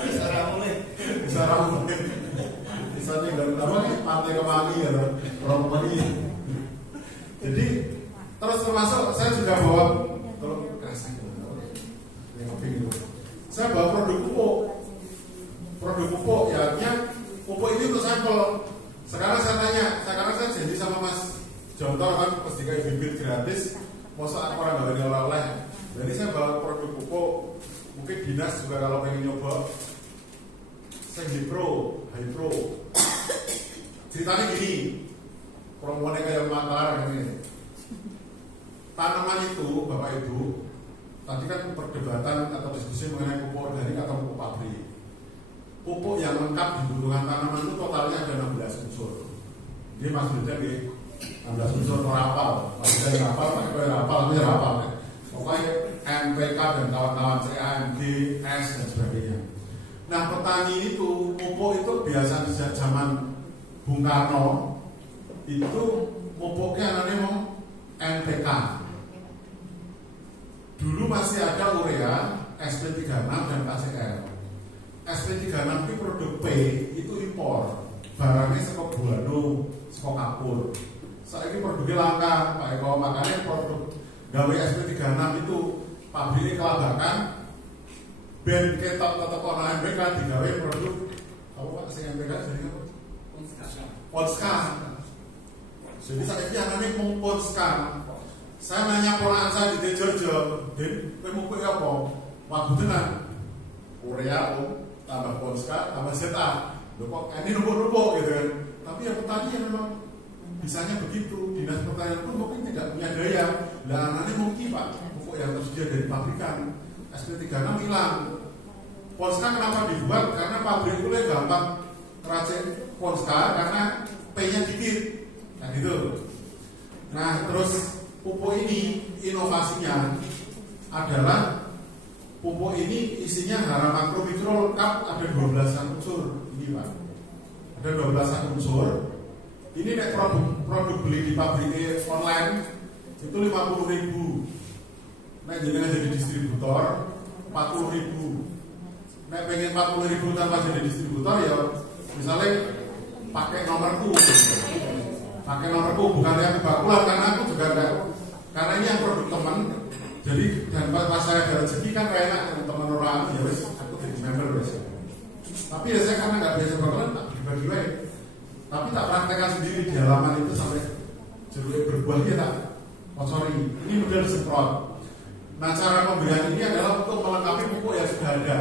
Bisa ramai, bisa tinggal apa nih pantai Kemali ya, Romani. Jadi terus termasuk saya juga bawa saya bawa produk pupuk ya, artinya pupuk ini untuk sampel. Sekarang saya tanya, sekarang saya janji sama Mas Jontor kan pasti kayak bibit gratis, masa orang nggak ada oleh-oleh. Jadi saya bawa produk pupuk, mungkin dinas juga kalau pengen nyoba. Hydro. Ceritanya gini, promonya kayak Mataram ini. Tanaman itu, Bapak Ibu, tadi kan perdebatan atau diskusi mengenai pupuk organik atau pupuk pabrik. Pupuk yang lengkap dibutuhkan tanaman itu totalnya ada 16 unsur. Jadi Mas Wildan di 16 unsur rapal, Mas Wildan rapal, Pak Eko rapal, ini rapal. Pokoknya NPK dan kawan-kawan CAMG, S dan sebagainya. Nah, petani itu pupuk itu biasa sejak zaman Bung Karno itu pupuknya namanya mau NPK. Dulu masih ada urea, SP36 dan KCL. SP36 itu produk P itu impor, barangnya sekop buano, sekop kapur. Saat ini produknya langka, Pak Eko, makanya produk gawe SP36 itu pabriknya kelabakan, ben ketok tetap orang MPK digawe produk apa Pak si MPK jadi apa? Polska. Jadi saat ini yang namanya Polska. Saya nanya ponakan saya di Jojo, Den, kowe mupuk apa? Waduh tenan. Urea tambah Polska tambah Zeta. Lho kok ini numpuk-numpuk gitu kan. Tapi ya petani yang memang bisanya begitu. Dinas pertanian pun mungkin tidak punya daya. Lah anaknya mungkin Pak, pupuk yang tersedia dari pabrikan SP36 hilang. Polska kenapa dibuat? Karena pabrik itu gampang ngeracik Polska karena P-nya dikit. Nah gitu. Nah terus pupuk ini inovasinya adalah pupuk ini isinya hara makro mikro lengkap, ada 12 unsur ini Pak. Ada 12 unsur. Ini nek produk beli di pabrik online itu 50.000. Nek jenengan jadi distributor 40.000. Nek pengen 40.000 tanpa jadi distributor ya misalnya pakai nomorku. Pakai nomorku bukan yang bakulan karena aku juga enggak. Karena ini yang produk teman. Jadi dan pas saya ada rezeki kan kayak enak teman orang ya wes aku jadi member wes. Tapi ya saya karena nggak biasa bakulan tak dibagi-bagi. Tapi tak praktekkan sendiri di halaman itu sampai jeruk berbuahnya tak sorry. Ini model semprot. Nah cara pemberian ini adalah untuk melengkapi pupuk yang sudah ada.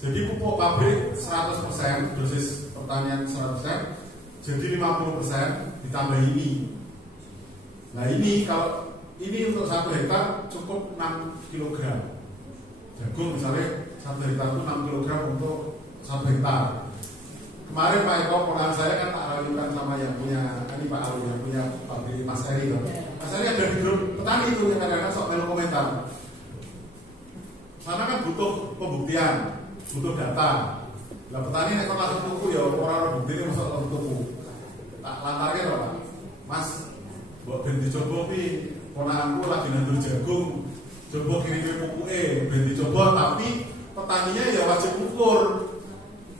Jadi pupuk pabrik 100%, dosis pertanian 100%, jadi 50% ditambah ini. Nah ini kalau ini untuk 1 hektar cukup 6 kg. Jagung misalnya 1 hektar itu 6 kg untuk 1 hektar. Kemarin Pak Eko, ponakan saya kan tak lalukan sama yang punya, ini Pak Alu yang punya pabrik Mas Eri. Mas Eri ada di grup petani itu yang kadang-kadang sok melu komentar. Sana kan butuh pembuktian, butuh data. Lah petani nek langsung tuku ya orang bukti ini masuk langsung tuku. Tak lantarke to Pak. Mas, mbok ben dicoba pi, ponakanku lagi nandur jagung. Coba kirim pupuke, ben dicoba tapi petaninya ya wajib ukur.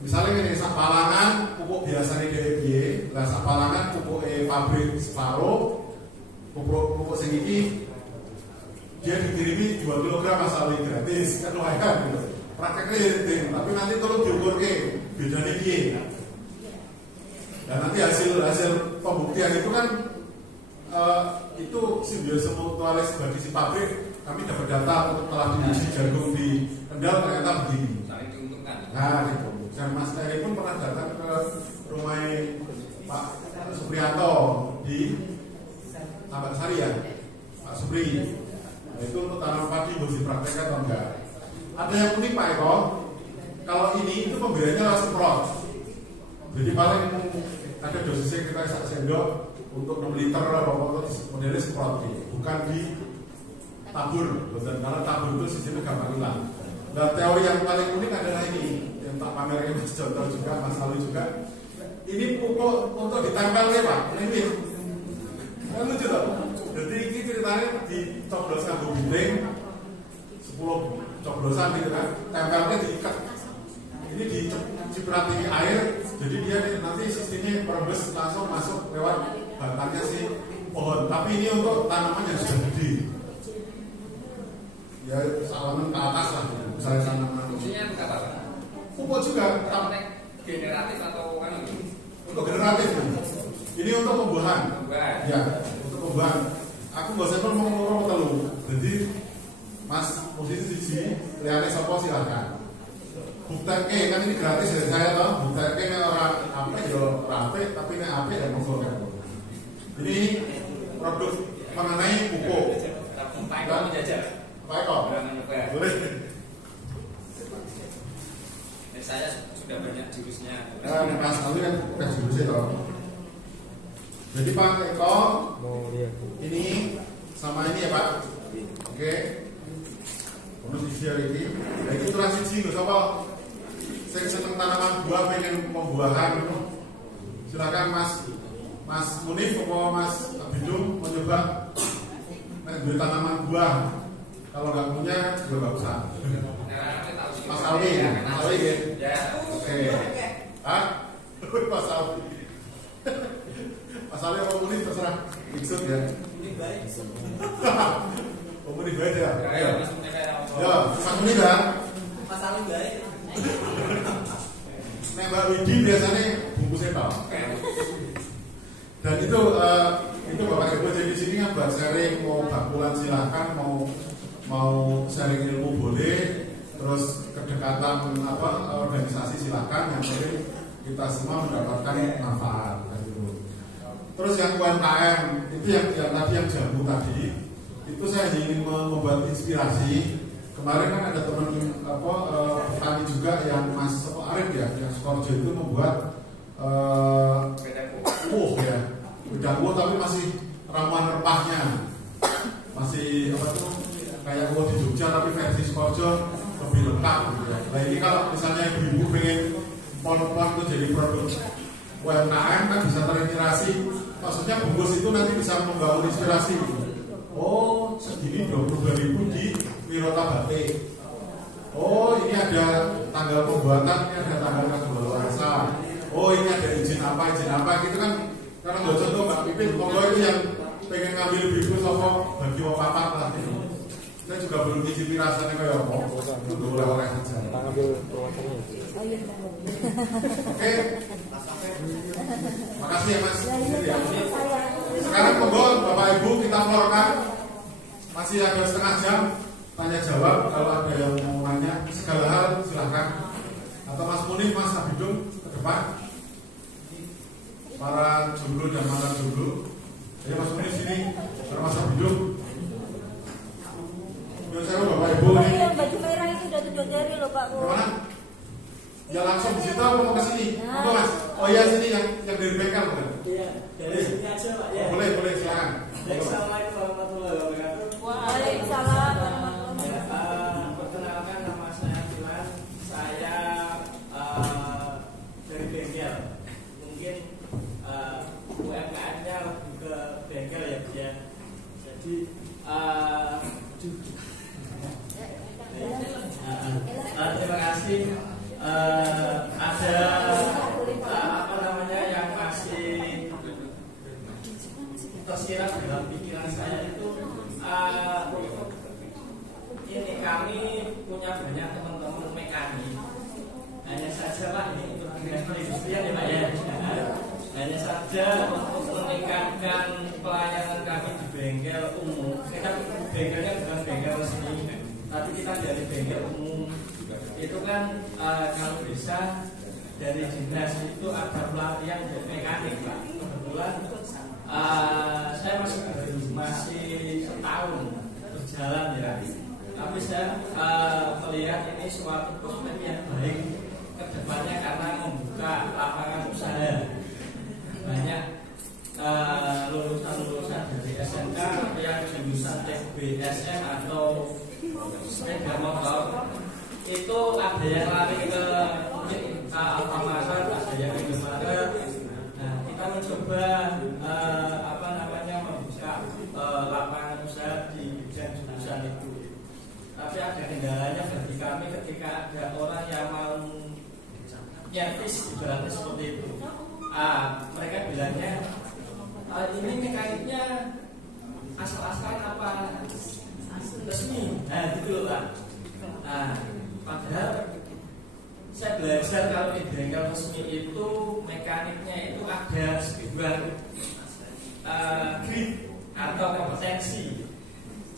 Misalnya ini sapalangan pupuk biasanya DEB, lah sapalangan pupuk pabrik separuh, pupuk sing iki dia dikirimi 2 kg asal gratis kan lumayan gitu. Prakteknya tapi nanti tolong diukur ke bedanya piye. Dan nanti hasil pembuktian itu kan itu simbiosis mutualis bagi si pabrik. Kami dapat data untuk telah diuji jagung di Kendal ternyata begini. Saling diuntungkan. Nah gitu. Dan Mas Eri pun pernah datang ke rumah Pak Supriyanto di Tambak Sari ya, Pak Supri. Nah, itu untuk tanam padi harus dipraktekkan atau enggak? Ada yang unik Pak Eko. Kalau ini itu pemberiannya langsung semprot. Jadi paling ada dosisnya kita 1 sendok untuk 6 liter atau modelnya semprot, bukan di tabur. Dan karena tabur itu sistemnya gampang hilang. Dan teori yang paling unik adalah ini. Tak pamernya Mas Contoh juga, Mas Lalu juga. Ini pupuk untuk ditempel ya Pak. Ini kan lucu loh. Jadi ini ceritanya dicoblos nganggo gunting 10 coblosan gitu kan. Tempelnya diikat. Ini diciprati air. Jadi dia nanti sistemnya merembes langsung masuk lewat batangnya si pohon. Tapi ini untuk tanaman yang sudah gede. Ya salaman ke atas lah. Misalnya tanaman. Fungsinya untuk apa Pak? Pupuk juga generatif atau kan untuk generatif. Ini untuk pembuahan. Ya, untuk pembuahan. Aku nggak usah ngomong telu. Jadi Mas posisi siji, liane sapa silakan. Bukteke kan ini gratis dari saya toh. Bukteke nek orang apa ya rapi tapi nek apik ya monggo kan. Jadi produk mengenai pupuk. Pak Eko menjajal. Pak Eko. Boleh. Saya sudah banyak jurusnya. Mas Ali kan udah jurusnya toh. Jadi Pak Eko ini sama ini ya Pak. Oke. video ini. Nah, itu turang siji lho sapa sing seneng tanaman buah pengen pembuahan itu. Silakan Mas Munif atau Mas Abidum mau coba beli tanaman buah. Kalau nggak punya juga nggak usah. Mas Alwi, Ya. oke. Ah, Mas Alwi. Mas Alwi apa Munif terserah. Maksud ya. Ini baik. Oh, Munif baik ya. Ayo, Mas Munif. Ya, Mas Munif ya. Masalah baik. Nek Mbak Widi biasanya bungkusnya tau. Dan itu Bapak Ibu jadi sini kan buat sharing, mau bakulan silakan, mau sharing ilmu boleh, terus kedekatan organisasi silakan, yang penting kita semua mendapatkan manfaat gitu. Terus yang UMKM itu yang tadi yang jamu tadi, itu saya ingin membuat inspirasi. Kemarin kan ada teman petani juga yang Mas Arif ya, yang Skorjo itu membuat ya, bedangwo tapi masih ramuan rempahnya, masih kayak di Jogja tapi versi Skorjo lebih lengkap gitu ya. Nah ini kalau misalnya ibu-ibu pengen pon-pon itu jadi produk UMKM kan bisa terinspirasi, maksudnya bungkus itu nanti bisa membangun inspirasi. Oh segini 22.000 di Wirota Batik. Oh ini ada tanggal pembuatan, ini ada tanggal kadaluarsa. Oh ini ada izin apa gitu kan. Karena nggak contoh Mbak Pipin, monggo itu yang pengen ngambil bibu sopok bagi wong papat lah. Saya juga belum ngicipi rasanya kayak apa. Tunggu oleh saja. Oke. Makasih ya Mas. Sekarang monggo Bapak Ibu kita florkan. Masih ada setengah jam tanya jawab, kalau ada yang mau nanya segala hal silahkan. Atau Mas Munif, Mas Abidum ke depan, para jomblo dan mantan jomblo. Ayo Mas Munif sini, para Mas Abidum. Biar saya Bapak Ibu ini. Yang baju merah itu udah 7 jari loh Pak. Kemana? Ya langsung di situ apa mau ke sini? Nah. Mas. Oh iya sini yang dari bengkel bukan? Iya, dari sini aja Pak ya. Boleh silakan. Assalamualaikum warahmatullahi wabarakatuh. Waalaikumsalam warahmatullahi wabarakatuh. Perkenalkan nama saya Filan. Saya dari bengkel. Mungkin UMKM-nya lebih ke bengkel ya Bu ya. Jadi terima kasih. Ada yang masih tersirat dalam pikiran saya itu ini kami punya banyak teman-teman mekanik. Hanya saja Pak, ini untuk perindustrian ya Pak ya. Hanya saja untuk meningkatkan pelayanan kami di bengkel umum. Kita bengkelnya bukan bengkel resmi, tapi kita dari bengkel umum. Itu kan kalau bisa dari dinas itu ada pelatihan dari mekanik Pak. Kebetulan saya masih setahun berjalan ya. Tapi saya melihat ini suatu prospek yang baik ke depannya karena membuka lapangan usaha. Banyak lulusan-lulusan dari SMK yang jurusan TBSM atau sepeda motor itu ada yang lari ke Alfamart, ada yang ke Indomaret. Nah, kita mencoba membuka lapangan usaha di jurusan itu. Tapi ada kendalanya bagi kami ketika ada orang yang mau nyervis ibaratnya seperti itu. Mereka bilangnya ini mekaniknya asal-asalan apa resmi. Nah, gitu loh Pak. Padahal saya belajar kalau di bengkel resmi itu mekaniknya itu ada sebuah grade atau kompetensi.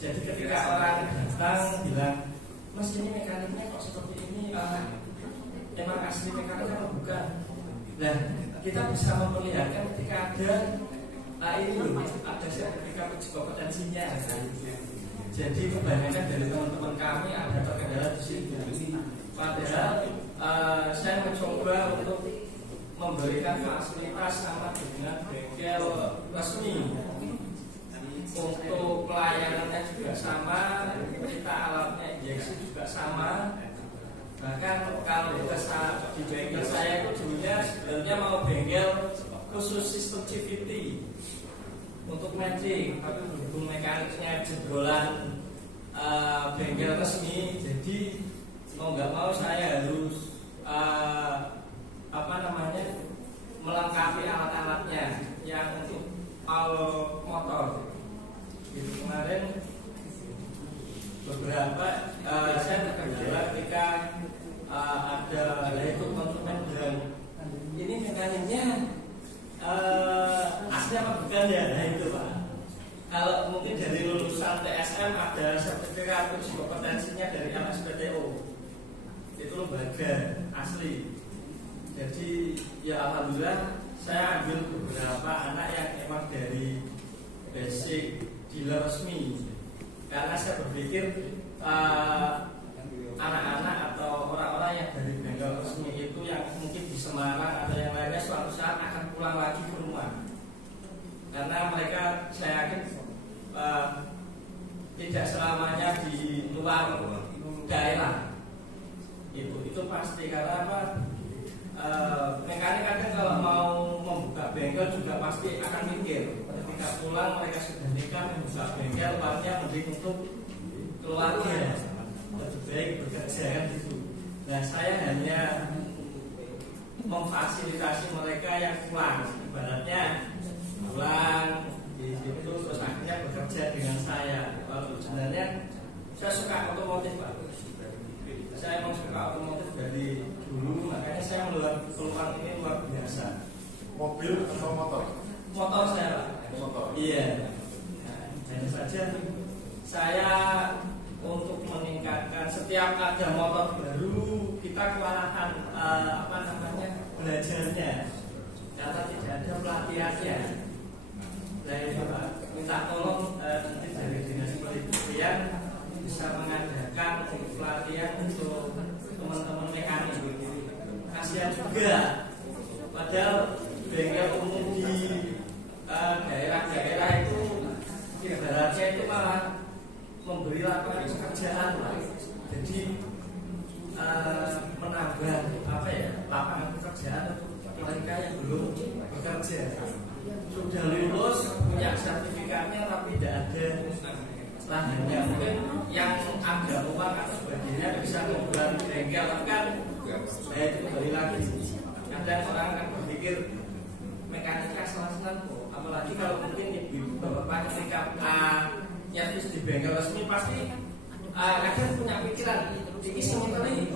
Jadi ketika orang datang bilang, Mas ini mekaniknya kok seperti ini, emang asli mekaniknya atau bukan? Nah, kita bisa memperlihatkan ketika ada ini loh, ada sertifikat uji kompetensinya. Jadi kebanyakan dari teman-teman kami ada terkendala di situ. Padahal saya mencoba untuk memberikan fasilitas sama dengan bengkel resmi. Untuk pelayanannya juga sama, kita alatnya injeksi juga sama. CVT untuk matching, tapi berhubung mekaniknya jebrolan bengkel resmi, jadi mau nggak mau saya harus melengkapi alat-alatnya yang untuk power motor. Jadi kemarin beberapa saya terkendala ketika ada itu konsumen bilang ini mekaniknya asli apa bukan ya? Nah itu Pak. Kalau mungkin dari lulusan TSM ada sertifikat uji kompetensinya dari LSPTO, itu lembaga asli. Jadi ya alhamdulillah saya ambil beberapa anak yang emang dari basic dealer resmi, karena saya berpikir anak-anak atau orang-orang yang dari bengkel resmi itu yang mungkin di Semarang atau yang lainnya suatu saat akan pulang lagi ke rumah, karena mereka saya yakin tidak selamanya di luar daerah. Itu pasti, karena apa? Mekanik kadang kalau mau membuka bengkel juga pasti akan mikir ketika pulang mereka sudah nikah membuka bengkel, uangnya mending untuk keluarga, lebih baik bekerja kan gitu. Nah saya hanya memfasilitasi mereka yang pulang, ibaratnya pulang di situ terus akhirnya bekerja dengan saya. Lalu sebenarnya saya suka otomotif Pak. Saya memang suka otomotif dari dulu, makanya saya melihat peluang ini luar biasa. Mobil atau motor? Motor saya Pak. Motor. Iya. Nah, hanya saja saya untuk meningkatkan setiap ada motor baru kita kewalahan belajarnya karena tidak ada pelatihannya. Nah itu Pak, minta tolong nanti dari dinas perindustrian bisa mengadakan pelatihan untuk teman-teman mekanik. Kasihan juga, padahal bengkel umum di daerah-daerah itu ibaratnya itu malah memberi lapangan pekerjaan lah. Jadi menambah lapangan pekerjaan untuk mereka yang belum bekerja. Sudah lulus punya sertifikatnya tapi tidak ada lahannya. Mungkin yang agak uang atau sebagainya bisa membuat bengkel, tapi kan saya itu kembali lagi. Kadang orang akan berpikir mekanika salah-salah kok. Apalagi kalau mungkin ibu bapak ketika nyervis di bengkel resmi pasti kadang punya pikiran ini semuanya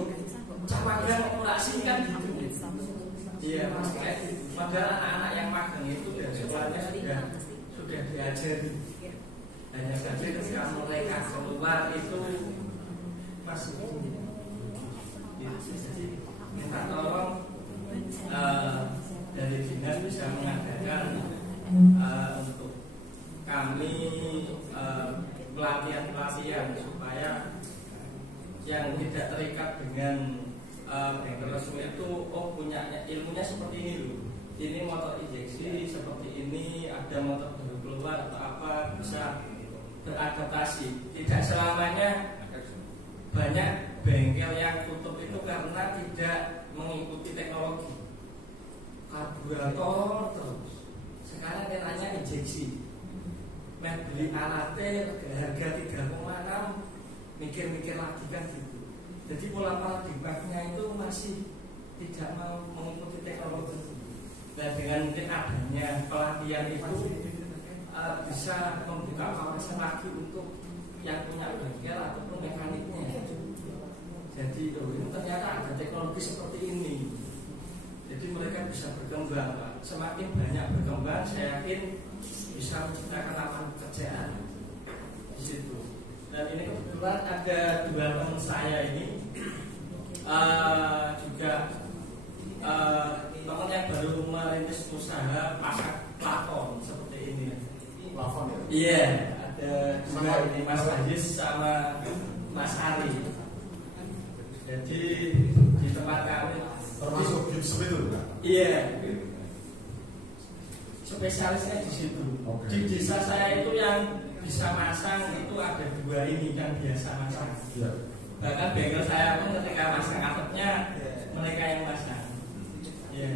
cawagan operasi kan gitu. Iya pasti kayak gitu. Padahal anak-anak yang magang itu dari sekolahnya sudah diajari. Hanya saja ketika mereka keluar itu masih jadi minta tolong dari dinas bisa mengadakan untuk kami pelatihan supaya yang tidak terikat dengan bengkel resmi itu punya ilmunya seperti ini loh. Ini motor injeksi seperti ini, ada motor baru keluar atau apa, bisa beradaptasi. Tidak selamanya banyak bengkel yang tutup itu karena tidak mengikuti teknologi. Karburator terus. Sekarang kenanya injeksi. Beli alatnya harga 3,6, mikir-mikir lagi kan gitu. Jadi pola paradigmanya itu masih tidak mau mengikuti teknologi. Nah dengan mungkin adanya pelatihan itu bisa membuka wawasan lagi untuk yang punya bengkel ataupun mekaniknya. Jadi ini ternyata ada teknologi seperti ini. Jadi mereka bisa berkembang Pak. Semakin banyak berkembang, saya yakin bisa menciptakan lapangan pekerjaan di situ. Dan ini kebetulan ada dua teman saya ini juga teman yang baru merintis usaha pasang plafon seperti ini. Plafon ya? Iya, ada dua ini Mas Ajis sama Mas Ari. Jadi di tempat kami termasuk gipsum itu kan? iya, spesialisnya di situ. Okay. Di desa saya itu yang bisa masang itu ada dua ini yang biasa masang. Iya. Bahkan bengkel saya pun ketika masang atapnya mereka yang masang. Iya.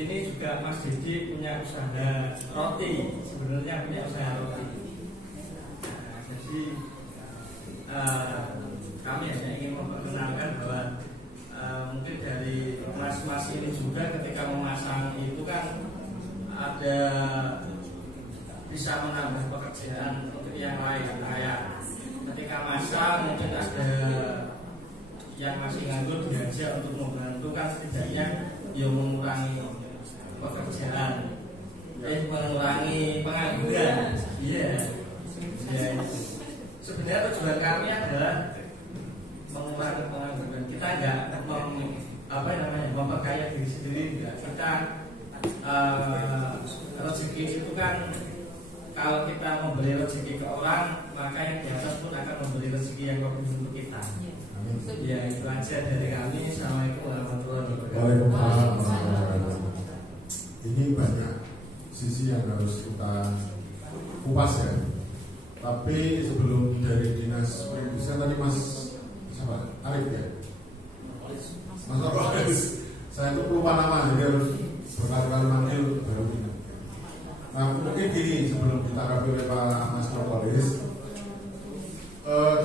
ini juga Mas Didi punya usaha roti, sebenarnya punya usaha roti. Nah, jadi kami hanya ingin memperkenalkan bahwa mungkin dari mas-mas ini juga ketika memasang itu kan ada bisa menambah pekerjaan untuk yang lain, kayak ketika masang mungkin ada yang masih nganggur diajak untuk membantu, kan setidaknya ya mengurangi pekerjaan, mengurangi pengangguran. Iya, ya, sebenarnya tujuan kami adalah mengurangi pengangguran. Kita enggak memperkaya diri sendiri, enggak. Kita rezeki itu kan kalau kita memberi rezeki ke orang, maka yang di atas pun akan memberi rezeki yang lebih untuk kita. Ya, itu aja dari kami. Assalamualaikum warahmatullahi wabarakatuh. Waalaikumsalam warahmatullahi wabarakatuh. Ini banyak sisi yang harus kita kupas ya. Tapi sebelum dari dinas perindustrian tadi Mas siapa? Arif ya? Mas Arif. Saya itu lupa nama, jadi harus berkali-kali manggil baru ingat. Nah mungkin gini sebelum ditanggapi oleh Pak Mas Propolis,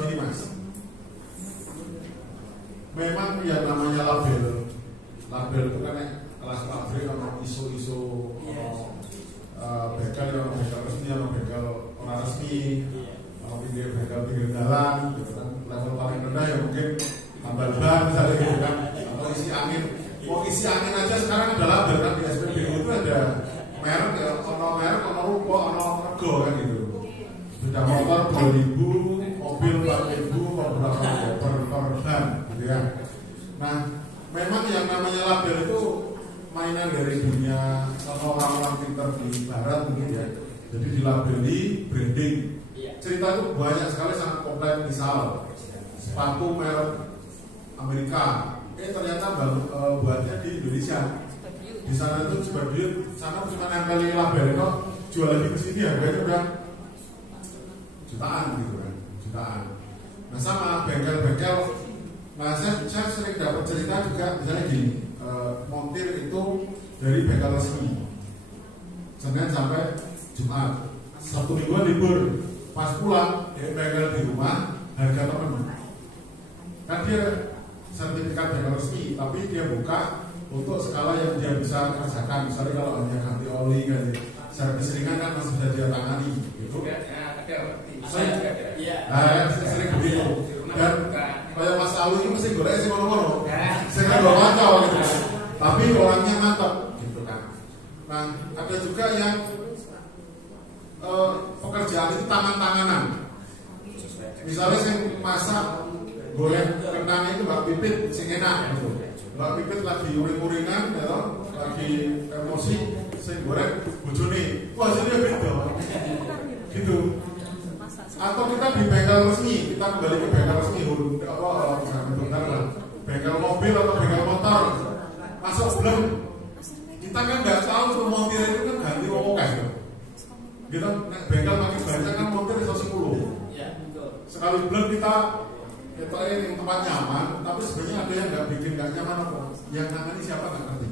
gini Mas. Memang yang namanya label itu kan kelas pabrik atau isu-isu begal yang begal resmi atau begal orang resmi, atau begal pinggir jalan, gitu kan. Level paling rendah ya mungkin tambal ban misalnya gitu kan, atau isi angin. Mau isi angin aja sekarang ada label kan, di SPBU itu ada merek ya, ono merek, ono ruko, ono rego kan gitu. Sepeda motor 2.000, mobil 4.000, beberapa per ban. Ya. Nah, memang yang namanya label itu mainan dari dunia orang-orang pintar di barat mungkin ya. Jadi dilabeli branding. Cerita itu banyak sekali, sangat kompleks. Misal sepatu merek Amerika, ternyata buatnya di Indonesia. Di sana itu Cibabiut, sana cuma nempelin label itu jual lagi ke sini harganya udah jutaan gitu kan, jutaan. Nah sama bengkel-bengkel. Nah saya sering dapat cerita juga misalnya gini, montir itu dari bengkel resmi Senin sampai Jumat, Sabtu Minggu libur, pas pulang bengkel di rumah harga temen. Kan dia sertifikat bengkel resmi, tapi dia buka untuk skala yang dia bisa kerjakan. Misalnya kalau hanya ganti oli, ganti servis ringan kan masih bisa dia tangani gitu. Saya sering begitu. Dan kayak Mas Awi ini mesti goreng sih ngono-ngono. Saya kan bawa kacau gitu. Tapi orangnya mantap gitu kan. Nah, ada juga yang pekerjaan itu tangan-tanganan. Misalnya saya masak goreng kentang itu Mbak Pipit sing enak gitu. Mbak Pipit lagi uring-uringan ya, lagi emosi, saya goreng bojone. Wah, jadi beda. Gitu. Atau kita di bengkel resmi, kita kembali ke bengkel resmi, bengkel mobil atau bengkel motor, masuk belum, kita kan nggak tahu tuh montir itu kan ganti oke gitu. Kita bengkel makin banyak kan montir bisa 10. Sekali belum kita yang tempat nyaman, tapi sebenarnya ada yang nggak bikin nggak nyaman apa, yang nangani siapa nggak ngerti.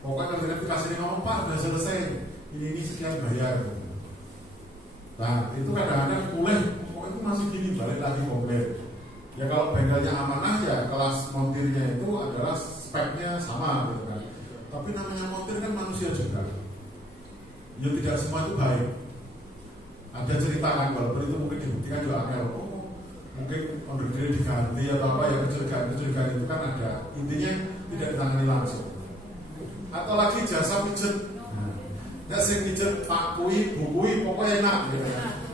Pokoknya kalau dikasih ngomong Pak udah selesai, ini sekian bayar. Nah itu kadang-kadang boleh, kok itu masih gini, balik lagi komplain. Ya kalau bengkelnya amanah ya kelas montirnya itu adalah speknya sama gitu kan. Tapi namanya montir kan manusia juga. Ya tidak semua itu baik. Ada cerita kan, walaupun itu mungkin dibuktikan juga angel. Mungkin undergrade diganti atau apa ya, kecurigaan itu kan ada. Intinya tidak ditangani langsung. Atau lagi jasa pijet. Ya sing pijet Pak Kui, Bu Kui, pokoknya enak gitu.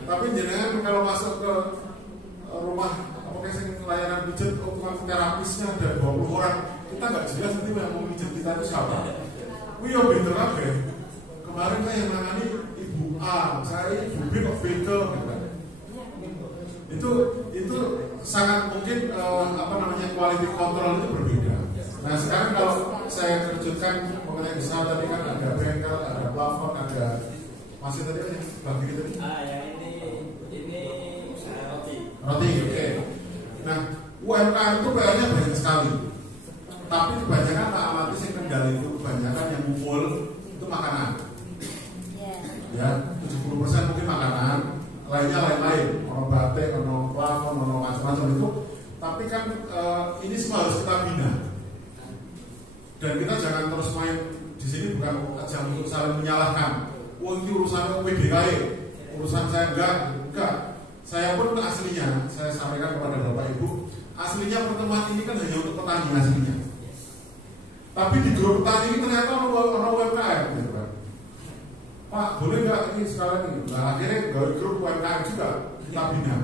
Tapi jenengan kalau masuk ke rumah apa sing layanan pijet, tukang terapisnya ada 20 orang, kita nggak jelas nanti yang mau pijet kita itu siapa. Wih, yo bener aja. Kemarin kan yang nangani Ibu A, saya Ibu B kok beda gitu. Itu sangat mungkin quality control itu berbeda. Nah sekarang kalau saya terjutkan mengenai besar tadi kan ada bengkel, ada plafon, ada masih tadi apa bagi kita? Yang ini usaha roti. Roti, oke. Nah UMKM itu PR-nya banyak sekali. Tapi kebanyakan tak amati sing Kendal itu kebanyakan yang ngumpul itu makanan. Ya, 70% mungkin makanan, lainnya lain-lain, ono batik, ono plafon, ono macam-macam itu. Tapi kan ini semua harus kita bina. Dan kita jangan terus main di sini bukan ajang untuk saling menyalahkan. Oh ini urusan PDKI, urusan saya enggak. Saya pun aslinya, saya sampaikan kepada Bapak Ibu, aslinya pertemuan ini kan hanya untuk petani aslinya. Tapi di grup petani ini ternyata orang UMKM, gitu kan. Pak, boleh nggak ini sekalian ini? Nah akhirnya dari grup UMKM juga kita bina.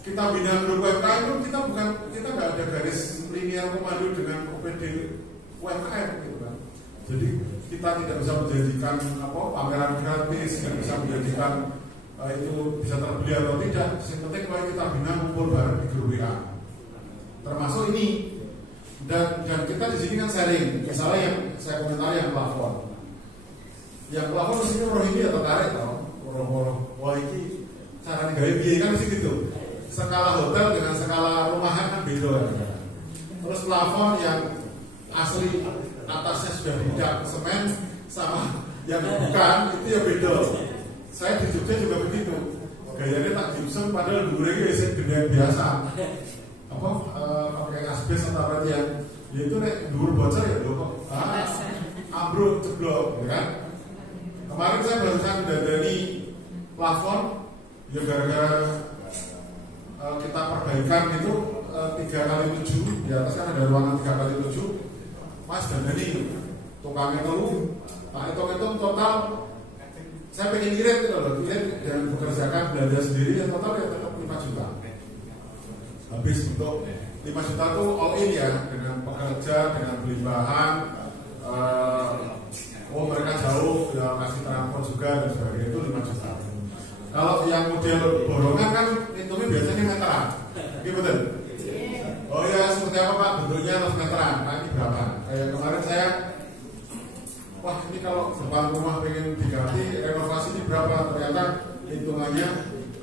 Kita bina grup UMKM itu kita nggak ada garis linear komando dengan OPD UMKM, gitu kan. Jadi kita tidak bisa menjanjikan pameran gratis, tidak bisa menjanjikan itu bisa terbeli atau tidak. Yang penting kalau kita bina kumpul bareng di grup WA. Termasuk ini. Dan kita di sini kan sharing. Misalnya yang saya komentari yang plafon. Yang plafon di sini orang ini ya tertarik tau. Orang-orang wah ini cara gawe piye kan mesti gitu. Skala hotel dengan skala rumahan kan beda. Terus plafon yang asli atasnya sudah tidak semen sama yang bukan itu ya beda. Saya di Jogja juga begitu. Gayanya tak gypsum padahal dulu ya gede biasa. Pakai asbes atau apa yang ya itu nek dhuwur bocor ya lho kok ambruk jeblok ya kan. Kemarin saya barusan dari plafon ya gara-gara kita perbaikan itu 3x7 di atas kan ada ruangan 3x7. Mas dan ini tukangnya telu tak hitung-hitung total saya pengen irit dan bekerjakan belanja sendiri yang total ya tetap 5 juta. Habis untuk 5 juta itu all in ya, dengan pekerja, dengan beli bahan, mereka jauh, ya kasih transport juga dan sebagainya, itu 5 juta. Kalau yang model borongan kan hitungnya biasanya meteran, gitu. Oh ya seperti apa Pak, bentuknya harus meteran, nah ini berapa? Kayak kemarin saya, wah ini kalau depan rumah pengen diganti, renovasi ini berapa? Ternyata hitungannya,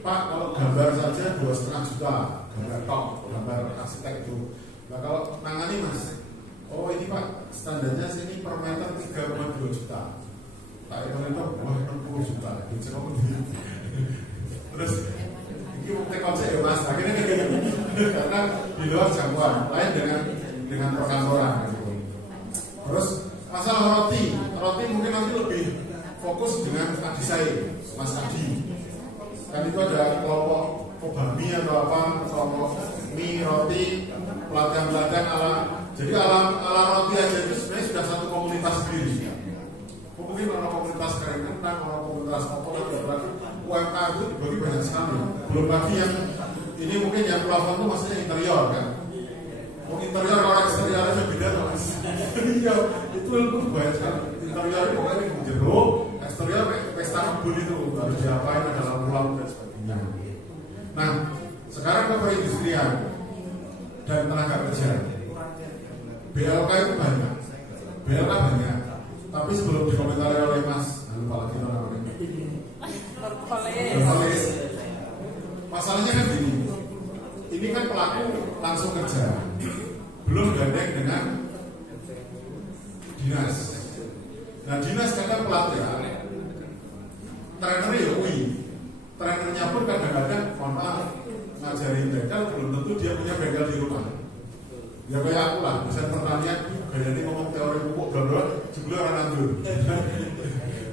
Pak kalau gambar saja 2,5 juta. Gambar arsitek itu. Nah kalau nangani Mas, oh ini Pak standarnya sini per meter 3,2 juta. Tak itu wah 60 juta. Terus ini mungkin konsep ya Mas. Akhirnya gitu. Karena di luar jangkauan lain dengan perkantoran gitu. Terus masalah roti mungkin nanti lebih fokus dengan adik saya, Mas Adi. Kan itu ada kelompok Obami atau apa, kelompok mie, roti, pelatihan jadi ala roti aja itu sebenarnya sudah satu komunitas sendiri. Mungkin orang komunitas kering kentang, orang komunitas kotor, berarti UMKM itu dibagi banyak sekali. Belum lagi yang ini mungkin yang plafon itu maksudnya interior kan. Interior orang eksteriornya beda loh Mas. Iya, itu banyak sekali. Interior itu pokoknya di jero, eksterior pesta kebun itu harus diapain, ada lampu-lampu dan sebagainya. Nah, sekarang ke perindustrian dan tenaga kerja. BLK itu banyak, tapi sebelum dikomentari oleh Mas, lupa lagi namanya. Masalahnya kan gini, ini kan pelaku langsung kerja, belum gandeng dengan dinas. Nah dinas kadang pelatihan, trainernya ya trainernya pun kadang-kadang ngajarin bengkel belum tentu dia punya bengkel di rumah. Ya kayak aku lah, dosen pertanian kayak ini ngomong teori pupuk bla-bla, jebule orang nandur.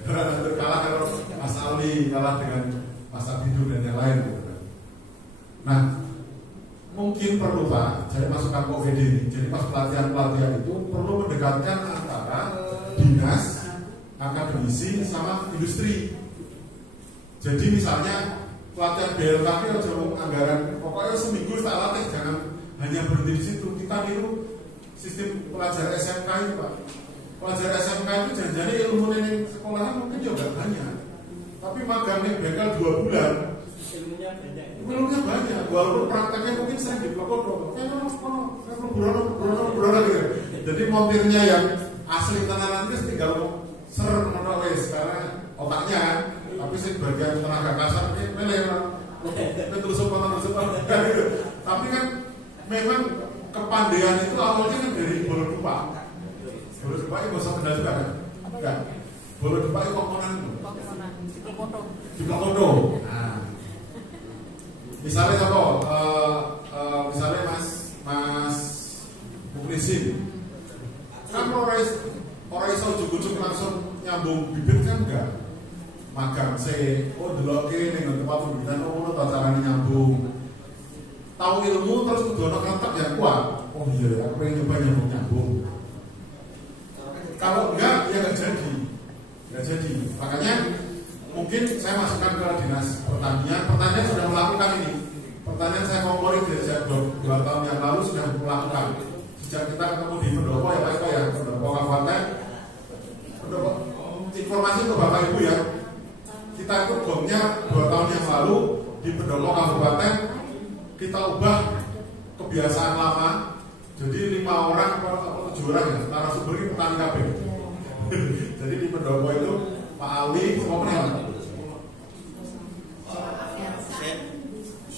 Orang nandur kalah kalau Mas Ali, kalah dengan Mas Abidu dan yang lain. Nah, mungkin perlu Pak, jadi masukan Pak VD ini. Jadi pas pelatihan itu perlu mendekatkan antara dinas, akademisi sama industri. Jadi misalnya pelatihan BLKP aja anggaran, pokoknya seminggu tak latih, jangan hanya berhenti di situ. Kita niru sistem pelajar SMK itu Pak. Pelajar SMK itu jangan-jangan ilmu ini sekolahan mungkin juga banyak, tapi magang nih bengkel 2 bulan ilmunya banyak, walaupun prakteknya mungkin sering di pelopor. Gitu. Jadi montirnya yang asli tenanan itu tinggal ser menolak karena otaknya. Tapi sih bagian tenaga kasar ini terus gitu. Tapi kan memang kepandaian itu awalnya kan dari bola dupa. Bola dupa itu bahasa Kendal juga kan? Kan? Bola dupa itu komponen juga kodo. Nah, misalnya contoh, misalnya Mas Mukrisin, kan orang iso ujuk-ujuk langsung nyambung bibit kan enggak? Magang deloke ning tempat pembibitan ngono ta carane nyambung. Tahu ilmu terus kudu ana kontak yang kuat. Oh iya, aku pengen coba nyambung. Kalau enggak ya enggak jadi. Enggak jadi. Makanya mungkin saya masukkan ke dinas pertanian sudah melakukan ini. Pertanian saya kompori sejak 2 tahun yang lalu sudah melakukan. Sejak kita ketemu di pendopo ya Pak Eko ya, pendopo kabupaten. Pendopo informasi untuk Bapak Ibu ya. Kita itu bomnya 2 tahun yang lalu di pendopo kabupaten kita ubah kebiasaan lama. Jadi 5 orang atau 7 orang ya, narasumber ini petani KB. Jadi di pendopo itu Pak Ali, semua penel.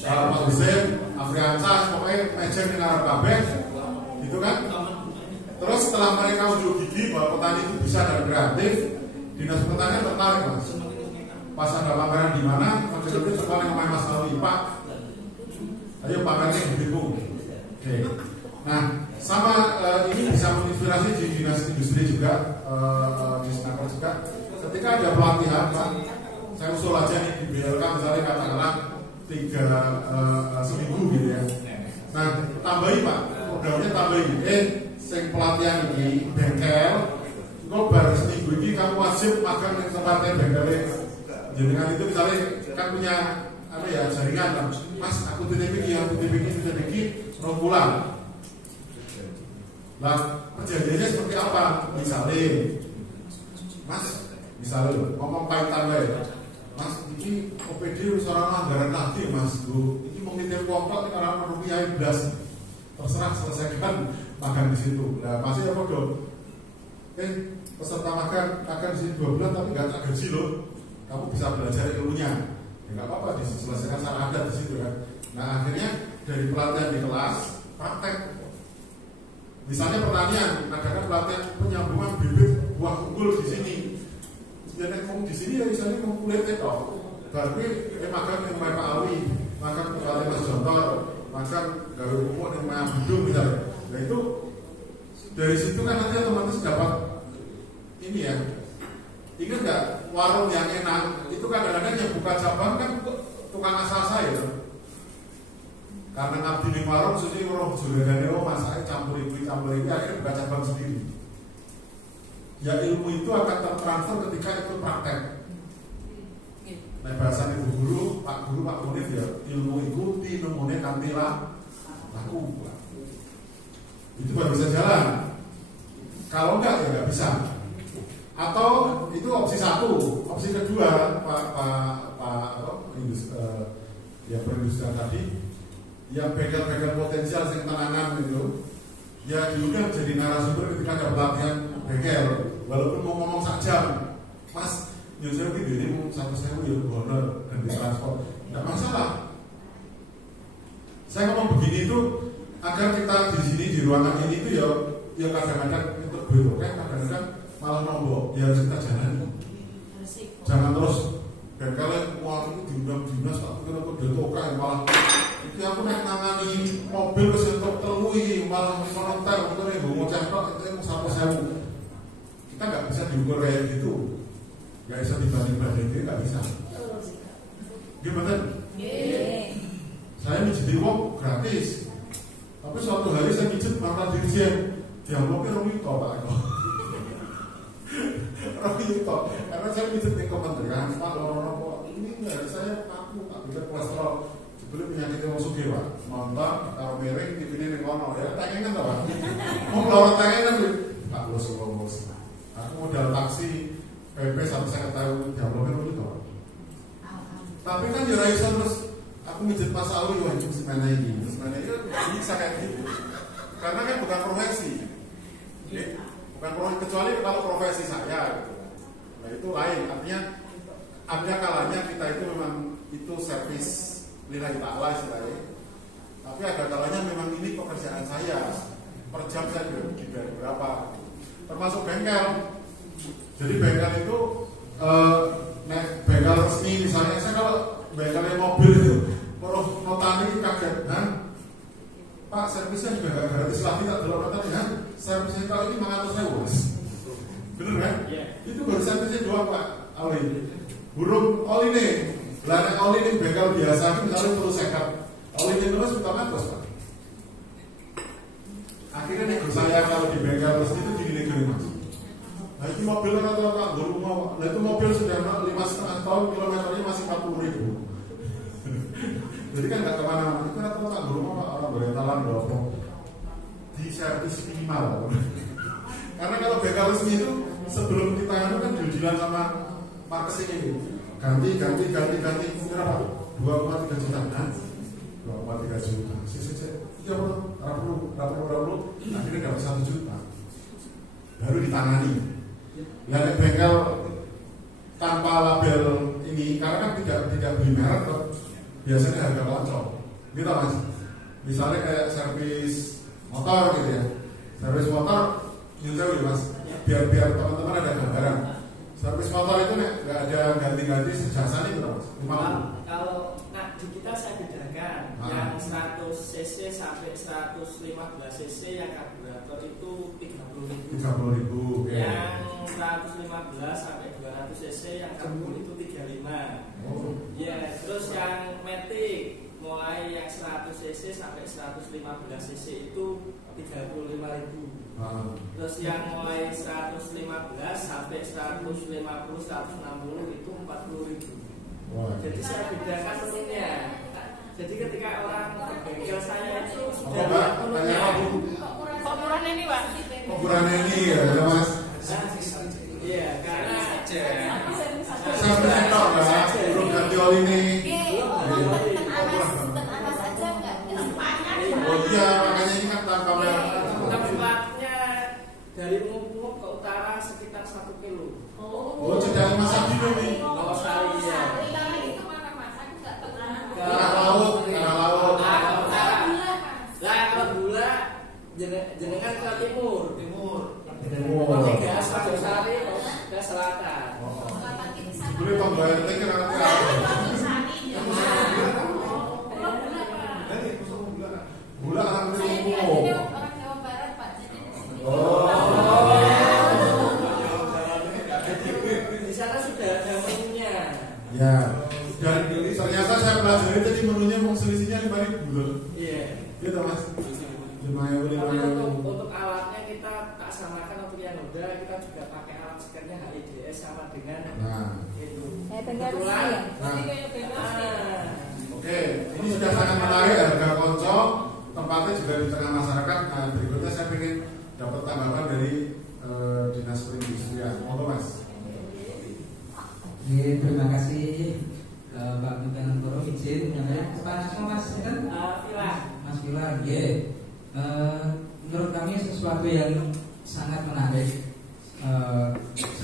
Pak Hussein, Afriansa, pokoknya mejen dengan Arab Kabeh, gitu kan? Terus setelah mereka unjuk gigi bahwa petani itu bisa dan kreatif, dinas pertanian tertarik Mas. Pas ada pameran di mana, waktu itu tertarik sama Mas Ali, Pak. Ayo pamernya didukung. Oke. Nah, sama ini bisa menginspirasi di dinas industri juga, di Senaker juga. Ketika ada pelatihan, Pak, saya usul aja nih di BLK misalnya katakanlah 3 seminggu gitu ya. Nah, tambahin Pak, programnya tambahin. Sing pelatihan ini bengkel, kok baru seminggu ini kamu wajib makan yang tempatnya bengkelnya. Jangan itu misalnya kan punya apa ya jaringan, kan? Mas aku titip 6 bulan. Nah, perjanjiannya seperti apa? Misalnya, Mas, ngomong paitan ya. Mas, ini OPD usaha anggaran nanti Mas, Bu. Ini mau nitip pokok ini orang rupiah 11. Terserah selesaikan makan di situ. Nah, masih apa dong? Peserta makan di sini 2 bulan tapi nggak tak gaji loh. Kamu bisa belajar ilmunya. Ya nggak apa-apa, diselesaikan secara adat di situ kan. Nah, akhirnya dari pelatihan di kelas praktek. Misalnya pertanian, adakan pelatihan penyambungan bibit buah unggul di sini. Jadi kamu di sini ya misalnya kamu kulit itu, tapi makan yang Pak Awi, makan kepala Mas Jontor, makan gawe umur yang Maya Bidung misalnya. Nah itu dari situ kan nanti otomatis dapat ini ya. Ingat nggak warung yang enak itu kadang-kadang yang buka cabang kan tukang asal saya. Karena ngabdi di warung suci roh jualannya masaknya campur ini akhirnya buka cabang sendiri. Ya ilmu itu akan tertransfer ketika itu praktek. Nah bahasa ibu guru, Pak Munif ya, ilmu itu tinemune kantila laku. Itu baru bisa jalan. Kalau enggak ya nggak bisa. Atau itu opsi 1, opsi kedua ya perindustrian tadi, yang bengkel-bengkel potensial yang tenangan itu, ya diundang jadi narasumber ketika ada pelatihan bengkel, walaupun mau ngomong saja, Mas, nyusul ini mau 1.000 ya honor dan ditransport, tidak masalah. Saya ngomong begini itu agar kita di sini di ruangan ini itu ya kadang-kadang untuk berdoa, kadang-kadang malah nombok, ya harus kita jalani. Jangan terus bengkelnya wah itu diundang dinas tak kira aku detokai malah itu aku naik nangani mobil terus untuk terlui malah menontar itu nih gue mau cekok itu 1.000. Kita nggak bisa diukur kayak gitu, nggak bisa dibanding-bandingin, nggak bisa. Gimana? Saya mijet di wong gratis, tapi suatu hari saya mijet mantan dirjen, dialognya Romito Pak Eko. Romito, karena saya mijet di kementerian, Pak Loro ini nggak saya aku tak bisa kolesterol. Sebelum penyakit yang masuk Pak, nonton taruh miring dipilih di kono ya, tangangan tau Pak. Mau lorot tangangan Pak Los. Aku modal taksi PP sampai saya ketahui dialognya Romito. Tapi kan ya Raisa terus aku mijet Mas Awi wah itu semana ini bisa kayak gitu. Karena kan bukan profesi. Bukan profesi kecuali kalau profesi saya gitu. Nah itu lain, artinya ada kalanya kita itu memang itu servis lillahi ta'ala istilahnya. Tapi ada kalanya memang ini pekerjaan saya, per jam saya dibayar berapa, termasuk bengkel. Jadi bengkel itu bengkel resmi, misalnya saya kalau bengkelnya mobil itu perlu notari kaget, Pak servisnya juga gak gratis lagi, tak dulu katanya servisnya kali ini 500.000 mas, bener kan? Itu baru servisnya doang Pak oli, burung oli nih, belakang oli nih bengkel biasa misalnya perlu sekat, oli ini terus utama terus Pak. Akhirnya nego saya kalau di bengkel resmi itu gini mas. Nah itu mobil rata-rata rumah, nah itu mobil sudah 5,5 tahun, kilometernya masih 40.000. Jadi kan nggak kemana-mana, itu rata-rata rumah orang berentalan dong di servis minimal. Karena kalau bengkel resmi itu sebelum kita kan jualan sama marketing ini ganti berapa? 2,3 juta kan? 2,3 juta. Iya perlu, akhirnya dapat 1 juta. Baru ditangani. Yang bengkel tanpa label ini, karena kan tidak beli merek, biasanya harga kocok. Gitu mas. Misalnya kayak servis motor gitu ya. Servis motor, jauh mas. Biar teman-teman ada gambaran. Servis motor itu nggak ada ganti-ganti sejasa nih mas. Kalau di kita saya bedakan yang 100 cc sampai 115 cc yang karburator itu 30.000. Yang 115 sampai 200 cc yang karbur itu 35. Ya, terus yang matic mulai yang 100 cc sampai 115 cc itu 35.000. Terus yang mulai 115 sampai 150 160 itu 40.000. Jadi saya bedakan menunya. Jadi ketika orang ke bengkel saya itu sudah lihat menunya. Ukuran ini Pak. Ukuran ini ya mas. Iya, karena Sampai sektor kan, belum ganti oli ini. Oh iya, makanya ini kan tanpa merek. Tempatnya dari Mungkup ke utara sekitar 1 kilo. Oh, Cedang Masak juga nih. Lawasari ya. Tanah laut. Lah kalau gula jenengan ke timur. Gas Sari ke selatan. Boleh pembayar ini kenapa? Gula anak Mungkup. Di sana sudah ada menunya. Ya. Dan ternyata saya pelajari tadi menunya mau selisihnya 5.000 loh. Iya. Gitu mas. 5.000. Untuk alatnya kita tak samakan untuk yang udah, kita juga pakai alat scannya HIDS sama dengan itu. Oke, ini sudah sangat menarik, harga kocok, tempatnya juga di tengah masyarakat. Nah berikutnya saya ingin dapat tanggapan dari Dinas Perindustrian. Monggo mas. Terima kasih Pak Pimpinan Forum izin Pak Mas kan? Mas Filar, menurut kami sesuatu yang sangat menarik,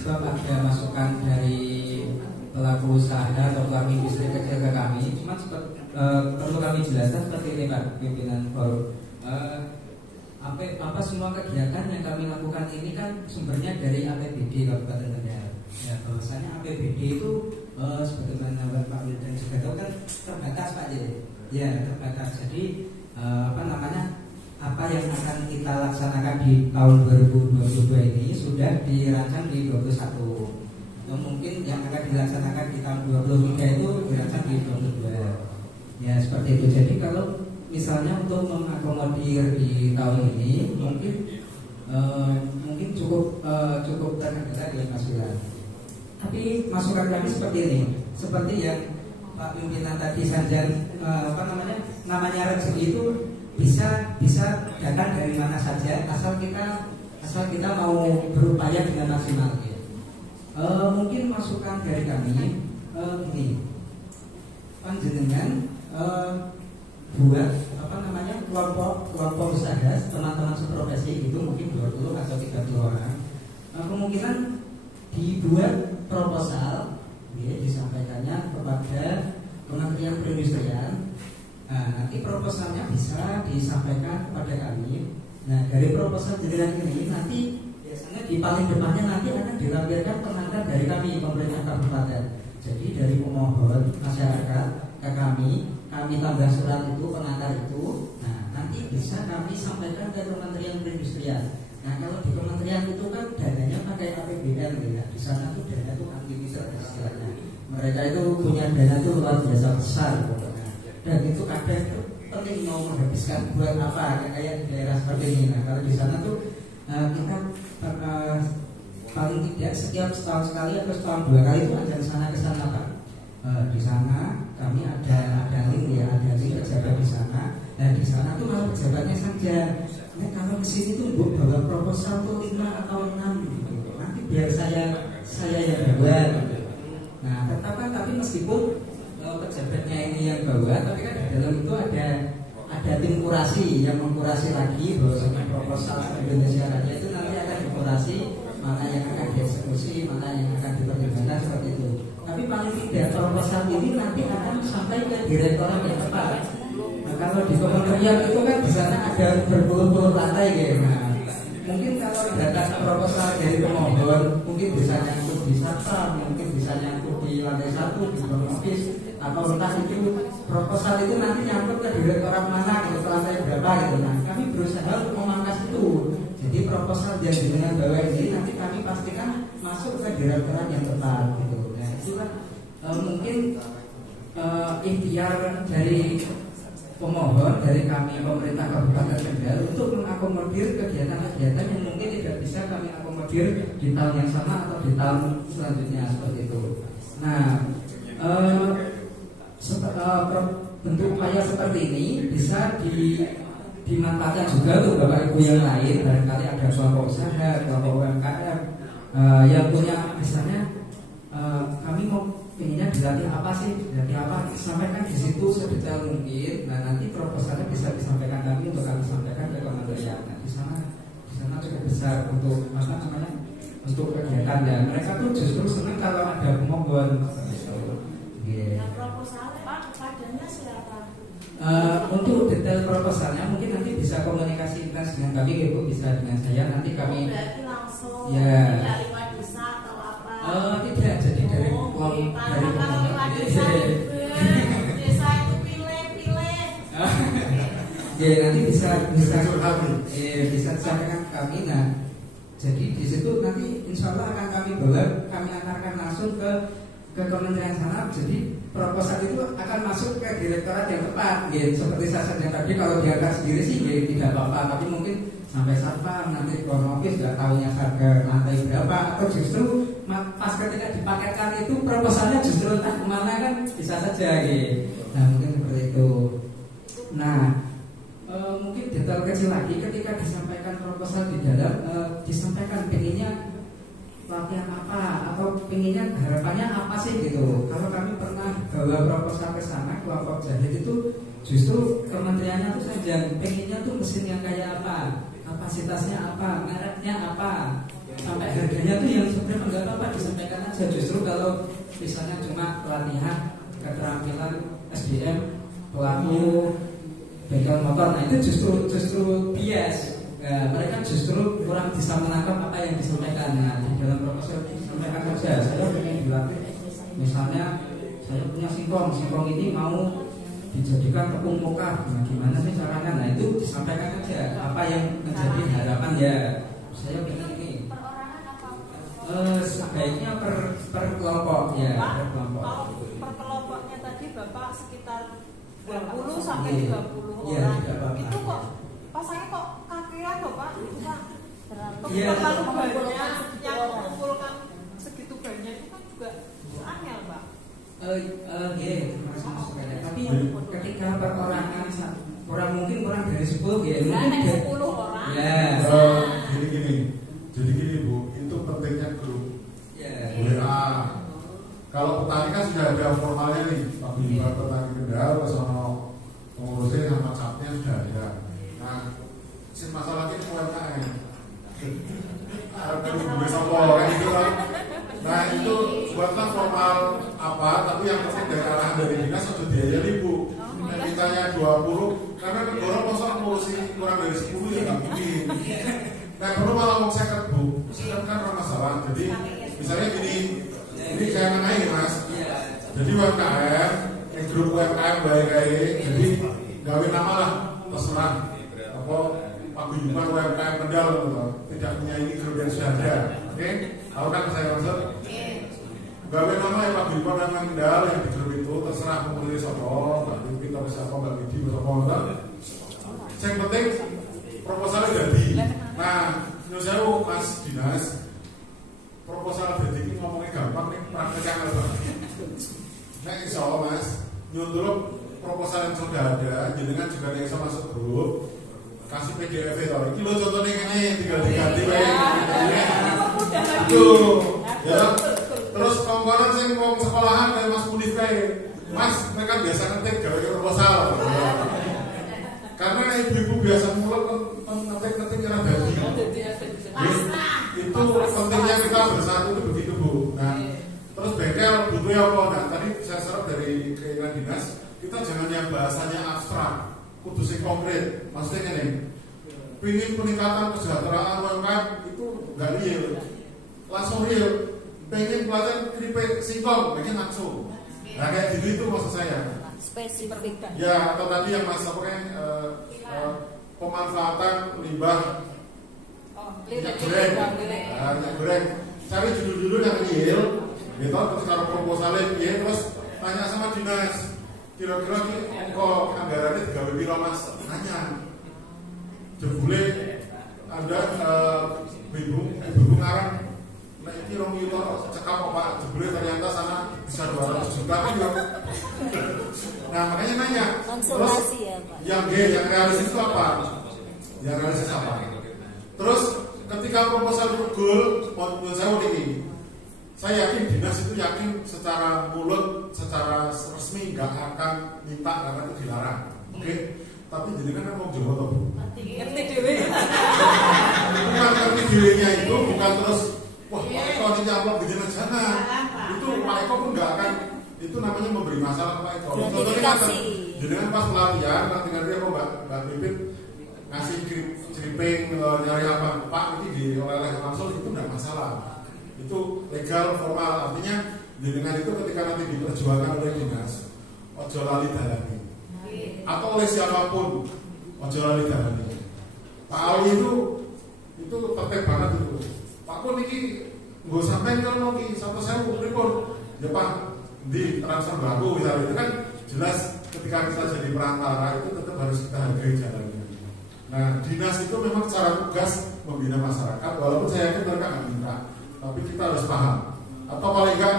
sebab ada masukan dari pelaku usaha atau pelaku industri kecil ke kami. Cuma perlu kami jelaskan seperti ini Pak Pimpinan Forum. Apa semua kegiatan yang kami lakukan ini kan sumbernya dari APBD Kabupaten Kendal. Ya, bahwasanya APBD itu sebagaimana Pak Wildan juga tahu kan terbatas Pak ya terbatas. Jadi apa yang akan kita laksanakan di tahun 2022 ini sudah dirancang di 21. Atau mungkin yang akan dilaksanakan di tahun 2023 itu dirancang di 22. Ya seperti itu. Jadi kalau misalnya untuk mengakomodir di tahun ini mungkin cukup terkendala dengan Mas Wilan. Tapi masukan kami seperti ini, seperti yang Pak Pimpinan tadi Sanjan namanya rezeki itu bisa datang dari mana saja asal kita mau berupaya dengan maksimal. Mungkin masukan dari kami gini, panjenengan buat kelompok usaha teman-teman seprofesi itu mungkin 20 atau 30 orang, kemungkinan dibuat proposal disampaikannya kepada Kementerian Perindustrian Nah, nanti proposalnya bisa disampaikan kepada kami. Nah, dari proposal jenengan ini nanti biasanya di paling depannya nanti akan dilampirkan pengantar dari kami pemerintah kabupaten. Jadi dari pemohon masyarakat ke kami tambah surat itu pengantar itu. Nah, nanti bisa kami sampaikan ke Kementerian Perindustrian. Nah, kalau di kementerian itu kan dananya pakai APBN ya. Di sana tuh dana itu unlimited istilahnya. Mereka itu punya dana itu luar biasa besar pokoknya. Dan itu kadang itu penting mau menghabiskan buat apa kayak di daerah seperti ini. Nah, kalau di sana tuh kita paling tidak setiap setahun sekali atau setahun 2 kali itu ada sana ke sana Pak. Di sana kami ada link ya, ada link pejabat di sana. Nah, di sana tuh kalau pejabatnya saja. Nah, kalau ke sini tuh Bu bawa proposal tuh 5 atau 6 gitu. Nanti biar saya yang bawa. Nah, tapi meskipun pejabatnya ini yang bawa, tapi kan di dalam itu ada tim kurasi yang mengkurasi lagi bahwa proposal Indonesia Raya itu nanti akan dikurasi mana yang akan dieksekusi, mana yang akan dipertimbangkan seperti itu. Tapi paling tidak proposal ini nanti akan sampai ke direktorat yang tepat. Nah, kalau di kementerian itu kan di sana ada berpuluh-puluh lantai gitu. Nah, mungkin kalau datang proposal dari pemohon, mungkin bisa nyangkut di satpam, mungkin bisa nyangkut di lantai 1 di bawah office, atau entah itu proposal itu nanti nyangkut ke direktorat mana gitu, ke lantai berapa gitu. Nah, kami berusaha untuk memangkas itu. Jadi proposal yang dengan bawah ini nanti kami pastikan masuk ke direktorat yang tepat gitu. Nah, itu kan mungkin ikhtiar dari pemohon, dari kami pemerintah Kabupaten Kendal untuk mengakomodir kegiatan-kegiatan yang mungkin tidak bisa kami akomodir di tahun yang sama atau di tahun selanjutnya seperti itu. Nah, bentuk upaya seperti ini bisa dimanfaatkan juga untuk Bapak Ibu yang lain. Barangkali ada kelompok usaha, kelompok UMKM yang punya misalnya kami mau pengennya dilatih apa sih, dilatih apa, sampaikan di situ sedetail mungkin. Nah, nanti proposalnya bisa disampaikan kami untuk kami sampaikan ke kementerian. Nah, di sana cukup besar untuk untuk kegiatan ya. Mereka tuh justru senang kalau ada pemohon. Nah, proposalnya Pak kepadanya siapa? Untuk detail proposalnya mungkin nanti bisa komunikasi intens dengan kami, Ibu bisa dengan saya. Nanti kami berarti langsung ya. dari Wadisa atau apa? Tidak, jadi dari kalau desa itu pilih. Ya nanti bisa disampaikan ke kami. Nah, jadi di situ nanti insya Allah akan kami antarkan langsung ke kementerian sana. Jadi proposal itu akan masuk ke direktorat yang tepat. Ya, seperti saya sampaikan tadi, kalau diangkat sendiri sih ya tidak apa-apa. Tapi mungkin sampai satpam nanti kronologis nggak tahunya harga lantai berapa, atau justru pas ketika dipaketkan itu proposalnya justru entah kemana kan bisa saja gitu. Nah, mungkin seperti itu. Nah, mungkin detail kecil lagi ketika disampaikan proposal di dalam disampaikan pengennya pelatihan apa atau pengennya harapannya apa sih gitu. Kalau kami pernah bawa proposal ke sana, kelompok jahit itu justru kementeriannya tuh saja pengennya tuh mesin yang kayak apa, kapasitasnya apa, mereknya apa, sampai harganya tuh yang sebenarnya enggak apa-apa disampaikan aja. Justru kalau misalnya cuma pelatihan keterampilan SDM pelaku bengkel motor, nah itu justru bias. Nah, mereka justru kurang bisa menangkap apa yang disampaikan. Nah, di dalam proposal disampaikan saja, saya ingin dilatih. Misalnya saya punya singkong ini mau dijadikan tepung moka, nah, gimana sih caranya? Nah, itu disampaikan saja apa yang menjadi harapan ya. Saya ingin ini. Perorangan apa? Sebaiknya per kelompok ya, per kelompok. Kalau per kelompoknya tadi Bapak sekitar 20 sampai 30 orang. Itu kok pasangnya kok kakean loh Pak? Itu Pak. Iya. Kalau banyak yang mengumpulkan segitu banyak itu kan juga angel Pak. Tapi ketika perorangan kurang dari 10 ya, Nah, mungkin 10 orang. ya. Jadi gini Bu, itu pentingnya grup Ya. WA. Kalau petani kan sudah ada formalnya nih, Paguyuban Petani Kendal, sono pengurusnya sama WhatsApp-nya sudah ada. Nah, masalahnya UMKM. Harus bisa kan itu kan. Nah itu buatlah formal apa, tapi yang penting dari arahan dari dinas sudah diayali Bu. Ketika yang saya 20 karena negara masa ngurusi kurang dari 10 ya nggak mungkin. Nah kalau malah mau saya Bu, kan masalah. Jadi misalnya gini, ini saya mengenai Mas. Jadi UMKM, grup UMKM baik-baik, jadi gawe nama lah terserah. Apa paguyuban UMKM Kendal tidak punya ini grup yang sudah ada. Oke, tahu kan saya maksud? Gawe nama ya paguyuban UMKM Kendal yang di grup itu terserah pemilih siapa, nggak pimpin atau siapa, nggak video siapa. Yang penting proposalnya jadi. Nah, menurut saya Mas Dinas, proposal jadi ini ngomongnya gampang nih, prakteknya apa? Nah, insya Allah Mas, nyuntuluk proposal yang sudah ada, jenengan juga yang bisa masuk grup, kasih PDF itu. Ini lo contohnya ini tinggal diganti tuh, ya. Terus kawan-kawan saya mau sekolahan kayak Mas Munif Mas, mereka biasa ngetik gara-gara proposal. Karena ibu-ibu biasa mulai ngetik cara jadi. Itu pentingnya kita bersatu itu begitu Bu. Nah, terus bengkel butuhnya apa? Nah, tadi saya serap dari keinginan dinas, kita jangan yang bahasanya abstrak, kudu sing konkret. Maksudnya ini, pingin peningkatan kesejahteraan UMKM itu nggak real, langsung real. Pengen pelajar keripik singkong, pengen langsung. Nah kayak gitu itu maksud saya. Spesifik kan? Ya atau tadi yang Mas apa kan pemanfaatan limbah. Minyak goreng. Cari judul-judul yang real, gitu. Terus kalau proposalnya dia terus tanya sama dinas, kira-kira kok anggarannya 3 piro Mas? Tanya. Jebule ada ibu ngarang. Nah ini rong yuto cekap Pak, jebule ternyata sana bisa 200 juta kan juga. Nah makanya nanya. Konsultasi ya Pak. Yang realistis itu apa? Yang realistis apa? Terus ketika proposal itu goal, menurut saya ini, saya yakin dinas itu yakin secara mulut, secara resmi nggak akan minta karena itu dilarang, oke? Tapi jadi kan mau Jawa toh Bu? Ngerti dewe. Bukan ngerti dewenya itu bukan terus, wah Pak Eko ini apa begini jangan. Itu Pak Eko pun nggak akan, itu namanya memberi masalah Pak Eko. Contohnya kan, jadi kan pas pelatihan, nanti dia kok Mbak Pipit ngasih stripping nyari apa Pak ini dioleh langsung itu tidak masalah, itu legal formal. Artinya dengan itu ketika nanti diperjuangkan oleh dinas ojo lali dalani atau oleh siapapun ojo lali dalani. Pak Ali itu tertib banget itu. Pak Pun ini nggak sampai kalau lagi satu saya pun ya Pak di transfer baku misalnya itu kan jelas ketika kita jadi perantara itu tetap harus kita hargai jalannya. Nah, dinas itu memang secara tugas membina masyarakat, walaupun saya yakin mereka nggak minta, tapi kita harus paham. Atau paling nggak,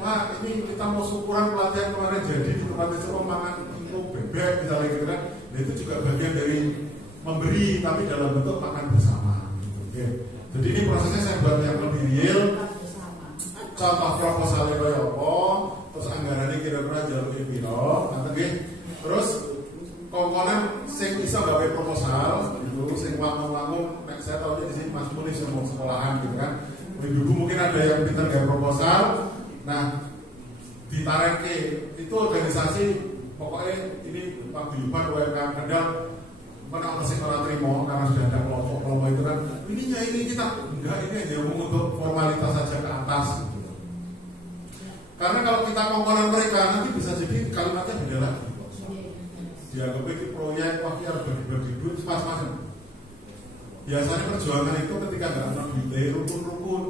Pak, ini kita mau syukuran pelatihan kemarin jadi di tempat itu mangan itu bebek misalnya gitu kan. Nah, itu juga bagian dari memberi, tapi dalam bentuk makan bersama. Oke. Jadi ini prosesnya saya buat yang lebih real. Contoh proposalnya kayak apa, terus anggarannya kira-kira jalur piro, nanti terus komponen sing bisa gawe proposal itu sing wangun-wangun saya tahu di sini Mas Munif semua sekolahan gitu kan. Ibu mungkin ada yang pintar gawe proposal. Nah, ditarik itu organisasi pokoknya ini paguyuban UMKM Kendal mana masih orang terima karena sudah ada kelompok itu kan. Ini kita enggak, ini hanya untuk formalitas saja ke atas gitu. Karena kalau kita komponen mereka nanti bisa jadi kalimatnya beda lagi. Dianggap itu proyek waktu harus bagi-bagi duit pas-pasan. Biasanya perjuangan itu ketika nggak ada duit rukun-rukun.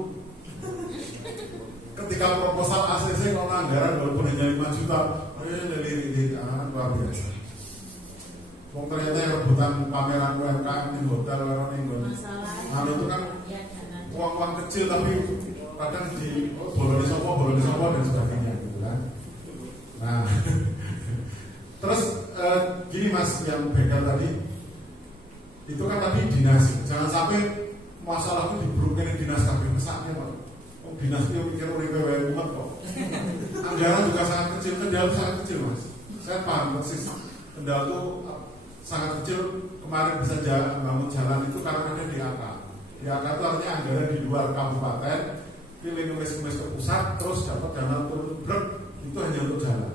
Ketika proposal ACC kalau anggaran walaupun hanya 5 juta, luar biasa. Ternyata yang rebutan pameran UMKM di hotel orang ini, itu kan uang-uang kecil tapi kadang di bolong di sopo dan sebagainya gitu kan. Nah. Terus gini Mas yang bengkel tadi itu kan tadi dinas, jangan sampai masalah itu diberukin dinas kabeh mesaknya Pak. Dinas itu pikir uripe wae umat kok. Anggaran juga sangat kecil, Kendal sangat kecil Mas. Saya paham persis Kendal itu sangat kecil. Kemarin bisa bangun jalan itu karena ada DAK. DAK itu artinya anggaran di luar kabupaten, pilih nulis-nulis ke pusat, terus dapat dana turun itu hanya untuk jalan.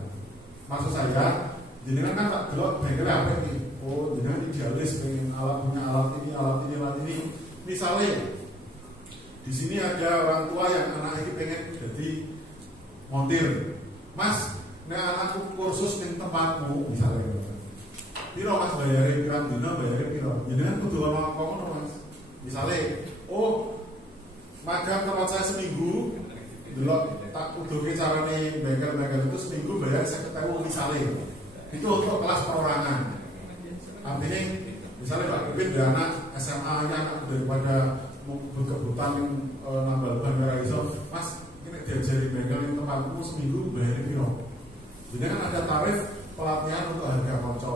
Maksud saya jenengan kan tak delok bengkel apa nih? Oh, jenengan idealis pengen punya alat ini. Misalnya di sini ada orang tua yang anak ini pengen jadi montir. Mas, nah anakku kursus di tempatmu misalnya. Piro Mas bayarin pirang dina, bayarin piro? Jenengan kudu ana kono Mas. Misalnya, oh magang tempat saya seminggu, delok tak udoke carane bengkel-bengkel itu seminggu bayar 50.000 misalnya. Itu untuk kelas perorangan. Artinya misalnya Pak Kevin dia anak SMA-nya daripada berkebutuhan nambal ban merah iso, Mas ini diajari bengkel yang tempatmu seminggu bayarin piro. Jadi kan ada tarif pelatihan untuk harga konco.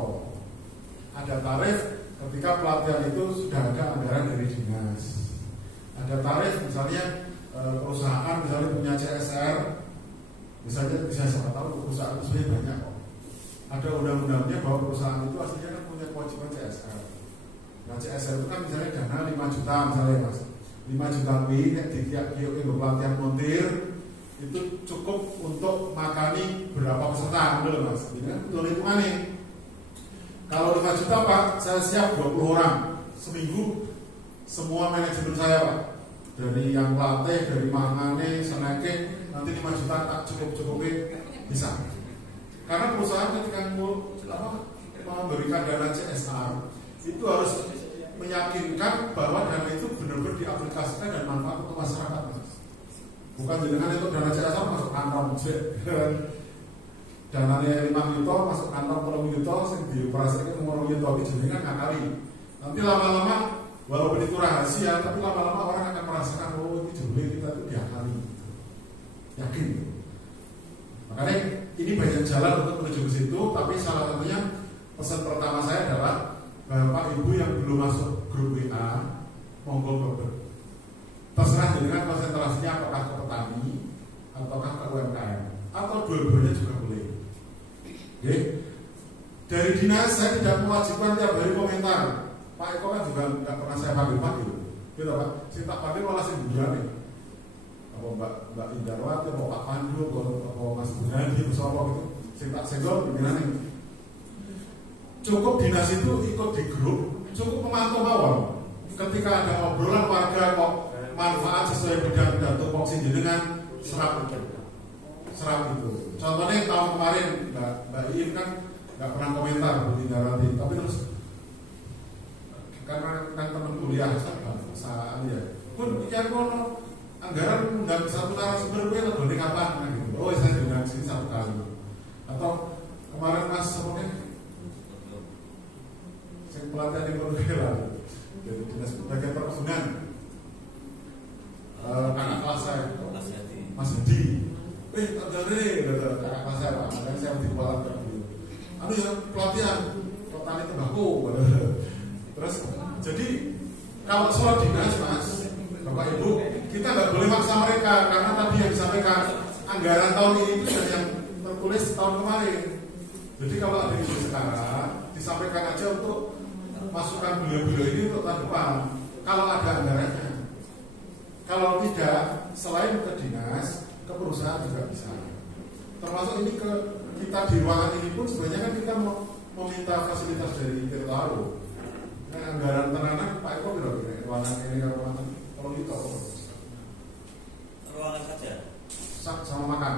Ada tarif ketika pelatihan itu sudah ada anggaran dari dinas. Ada tarif misalnya perusahaan misalnya punya CSR, misalnya bisa siapa tahu perusahaan itu sebenarnya banyak kok. Ada undang-undangnya bahwa perusahaan itu aslinya kan punya kewajiban CSR. Nah CSR itu kan misalnya dana 5 juta misalnya Mas, 5 juta lebih di pelatihan montir itu cukup untuk makani berapa peserta dulu Mas. Ini kan betul hitungannya. Kalau 5 juta Pak, saya siap 20 orang seminggu, semua manajemen saya Pak, dari yang pelatih, dari mangane, senake, nanti 5 juta tak cukup-cukupnya bisa. Karena perusahaan ketika memberikan dana CSR itu harus meyakinkan bahwa dana itu benar-benar diaplikasikan dan manfaat untuk masyarakat. Bukan dengan itu dana CSR masuk kantong dananya 5 juta masuk kantong 10 juta yang dioperasikan 10 juta itu jenengan ngakali. Nanti lama-lama walaupun itu rahasia tapi lama-lama orang akan merasakan oh ini jumlah kita itu diakali. Yakin. Makanya ini banyak jalan untuk menuju ke situ, tapi salah satunya pesan pertama saya adalah Bapak Ibu yang belum masuk grup WA, monggo terserah dengan konsentrasinya apakah ke petani ataukah ke UMKM atau dua-duanya juga boleh. Oke. Dari dinas saya tidak mewajibkan tiap hari komentar. Pak Eko kan juga tidak pernah saya panggil-panggil. Gitu Pak, saya tak panggil malah sih bulan. Apa Mbak Indarwati, apa Pak Pandu, apa Mas Bunadi, bersama gitu. Saya tak senggol gimana nih? Cukup dinas itu ikut di grup, cukup memantau bawah. Ketika ada obrolan warga kok manfaat sesuai bidang dan tupoksi jenengan serap itu. Contohnya tahun kemarin Mbak Iin kan nggak pernah komentar Bu Indarwati, tapi terus karena kan teman kuliah saat ya, pun ikan kono anggaran dan satu narasumber gue lebih penting apa? Nah, gitu. Oh saya diundang sini 1 kali. Atau kemarin Mas semuanya saya pelatihan di Portugala, jadi dinas bagian perkebunan. Kakak kelas saya, Mas Hadi. Kakak kelas saya Pak, makanya saya di kepala terbunuh. Anu ya pelatihan petani tembakau. Terus jadi kalau soal dinas Mas, Bapak Ibu, kita nggak boleh maksa mereka karena tadi yang disampaikan anggaran tahun ini itu sudah yang tertulis tahun kemarin. Jadi kalau ada isu sekarang disampaikan aja untuk masukan beliau-beliau ini untuk tahun depan. Kalau ada anggarannya, kalau tidak selain ke dinas, ke perusahaan juga bisa. Termasuk ini ke kita di ruangan ini pun sebenarnya kan kita mau meminta fasilitas dari Tirtaro. Anggaran tenanan Pak Eko kira-kira ruangan ini kalau itu apa? Ruangan saja sama makan.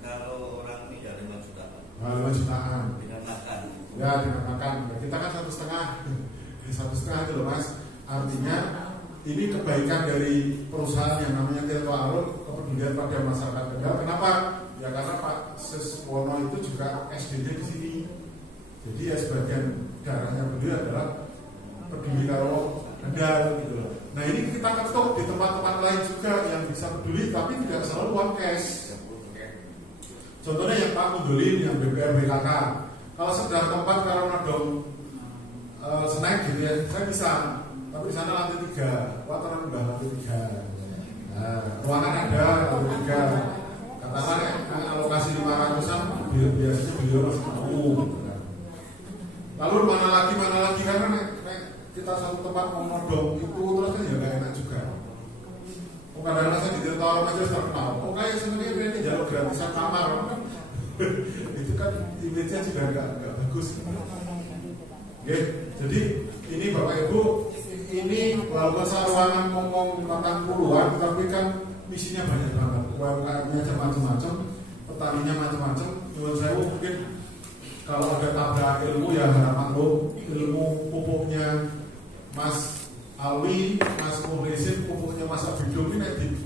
Kalau orang ini dari 5 juta. 5 jutaan. Dengan makan. Ya dengan makan. Kita kan 1,5. 1,5 itu loh Mas. Artinya ini kebaikan dari perusahaan yang namanya Tirtaro, kepedulian pada masyarakat Kendal. Kenapa? Ya karena Pak Siswono itu juga SD-nya di sini. Jadi ya sebagian darahnya beliau adalah peduli karo Kendal gitu loh. Nah ini kita ketuk di tempat-tempat lain juga yang bisa peduli tapi tidak selalu uang cash. Contohnya yang Pak Mundulin, yang BPR BKK. Kalau sekedar tempat karena dong snack gitu ya, saya bisa. Tapi di sana lantai 3, wataran udah lantai 3. Nah, ruangan ada lantai 3. Katakanlah alokasi 500-an, biasanya beliau masih mau. Lalu mana lagi karena kita satu tempat mau nodong itu terus kan ya gak enak juga. Kadang-kadang saya di Tirtaro aja terkenal. Kayak sebenarnya ini jalur gratisan kamar. Itu kan image-nya juga nggak bagus. Oke, jadi ini Bapak Ibu, ini walaupun ruangan ngomong tentang puluhan, tapi kan misinya banyak banget. UMKM-nya ada macam-macam, petaninya macam-macam. Menurut saya mungkin kalau ada tabrak ilmu ya harapan lo, ilmu pupuknya Mas Alwi, Mas Muhlisin, pupuknya Mas Abidum ini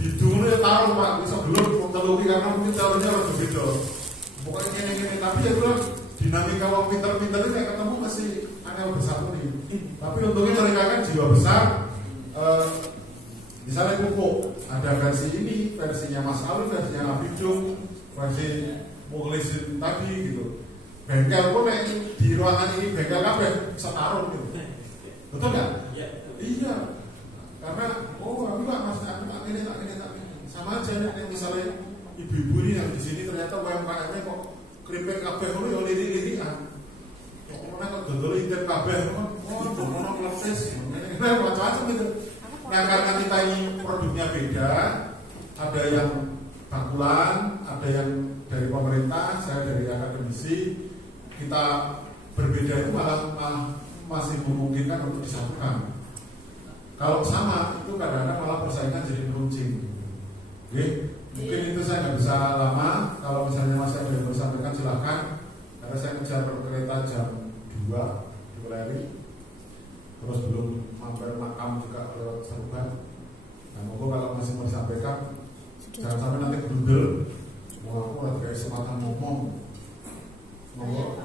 di dulu taruh Pak, bisa belum teluri karena mungkin taruhnya lebih beda. Pokoknya ini, tapi ya itu dinamika orang pinter-pinter ini kayak ketemu masih aneh bersatu nih. Tapi untungnya mereka kan jiwa besar. Misalnya pupuk, ada versi ini, versinya Mas Alwi, versinya Abidum, versi Muhlisin tadi gitu. Bengkel pun di ruangan ini bengkel kabeh setarung gitu. Betul nggak? Iya. Karena aku nggak Mas, aku tak ini. Sama aja nih misalnya ibu-ibu ini yang di sini ternyata UMKM-nya kok keripik kabeh ngono ya lirik-lirikan. Kok ora kok dodol intip kabeh ono kletes. Macam-macam gitu. Nah, karena kita ini produknya beda, ada yang bakulan, ada yang dari pemerintah, saya dari akademisi, kita berbeda itu malah masih memungkinkan untuk disatukan. Kalau sama itu kadang-kadang malah persaingan jadi meruncing. Oke, mungkin itu saya nggak bisa lama. Kalau misalnya masih ada yang mau disampaikan silahkan. Karena saya kejar kereta jam 2 di Weleri. Terus belum mampir makam juga lewat Serban. Nah, monggo kalau masih mau disampaikan, jangan sampai nanti bundel. Mau aku lagi kayak semacam ngomong. Monggo,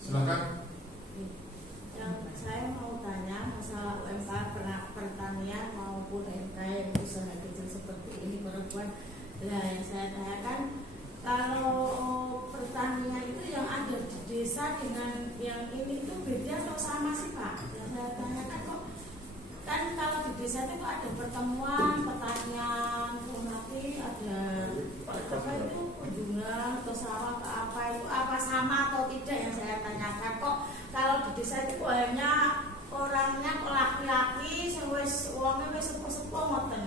silakan. Yang saya mau tanya masalah UMKM pertanian maupun UMKM usaha kecil seperti ini perempuan. Nah, yang saya tanyakan, kalau pertanian itu yang ada di desa dengan yang ini itu beda atau sama sih Pak? Yang saya tanyakan kok kan kalau di desa itu ada pertemuan pertanian, nanti ada apa itu kunjungan atau sawah ke apa itu apa sama atau tidak yang saya tanyakan kok kalau di desa itu hanya orangnya laki-laki wis wonge wis sepuh-sepuh ngoten.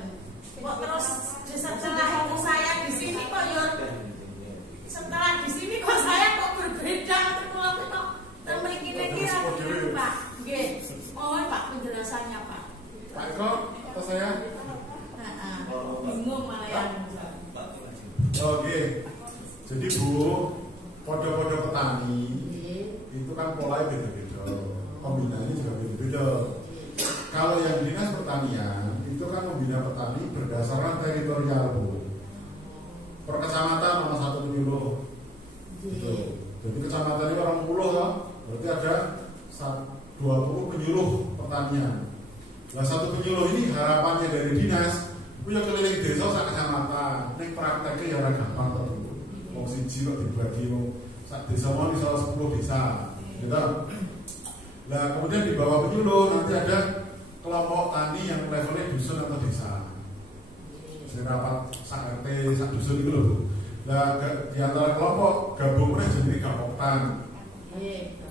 Kok terus setelah itu saya di sini kok ya setelah di sini kok saya kok berbeda kok termiliki Pak. Nggih. Mohon Pak penjelasannya Pak. Pak Eko atau saya? Bingung malah yang. Oke. Jadi Bu, podo-podo petani itu kan polanya beda-beda, pembinaannya juga beda-beda. Kalau yang dinas pertanian itu kan membina petani berdasarkan teritorial Bu. Per kecamatan nomor 1 penyuluh. Gitu. Jadi kecamatan ini orang puluh ya, berarti ada 20 penyuluh pertanian. Nah, satu penyuluh ini harapannya dari dinas punya keliling desa sak kecamatan. Ning prakteknya ya ora gampang to. Wong siji kok dibagi wong sak desa mau iso 10 desa. Gitu. Nah, kemudian di bawah penyuluh nanti ada kelompok tani yang levelnya dusun atau desa. Saya rapat sak RT, sak dusun itu loh. Nah, di antara kelompok gabungnya jadi gaboktan.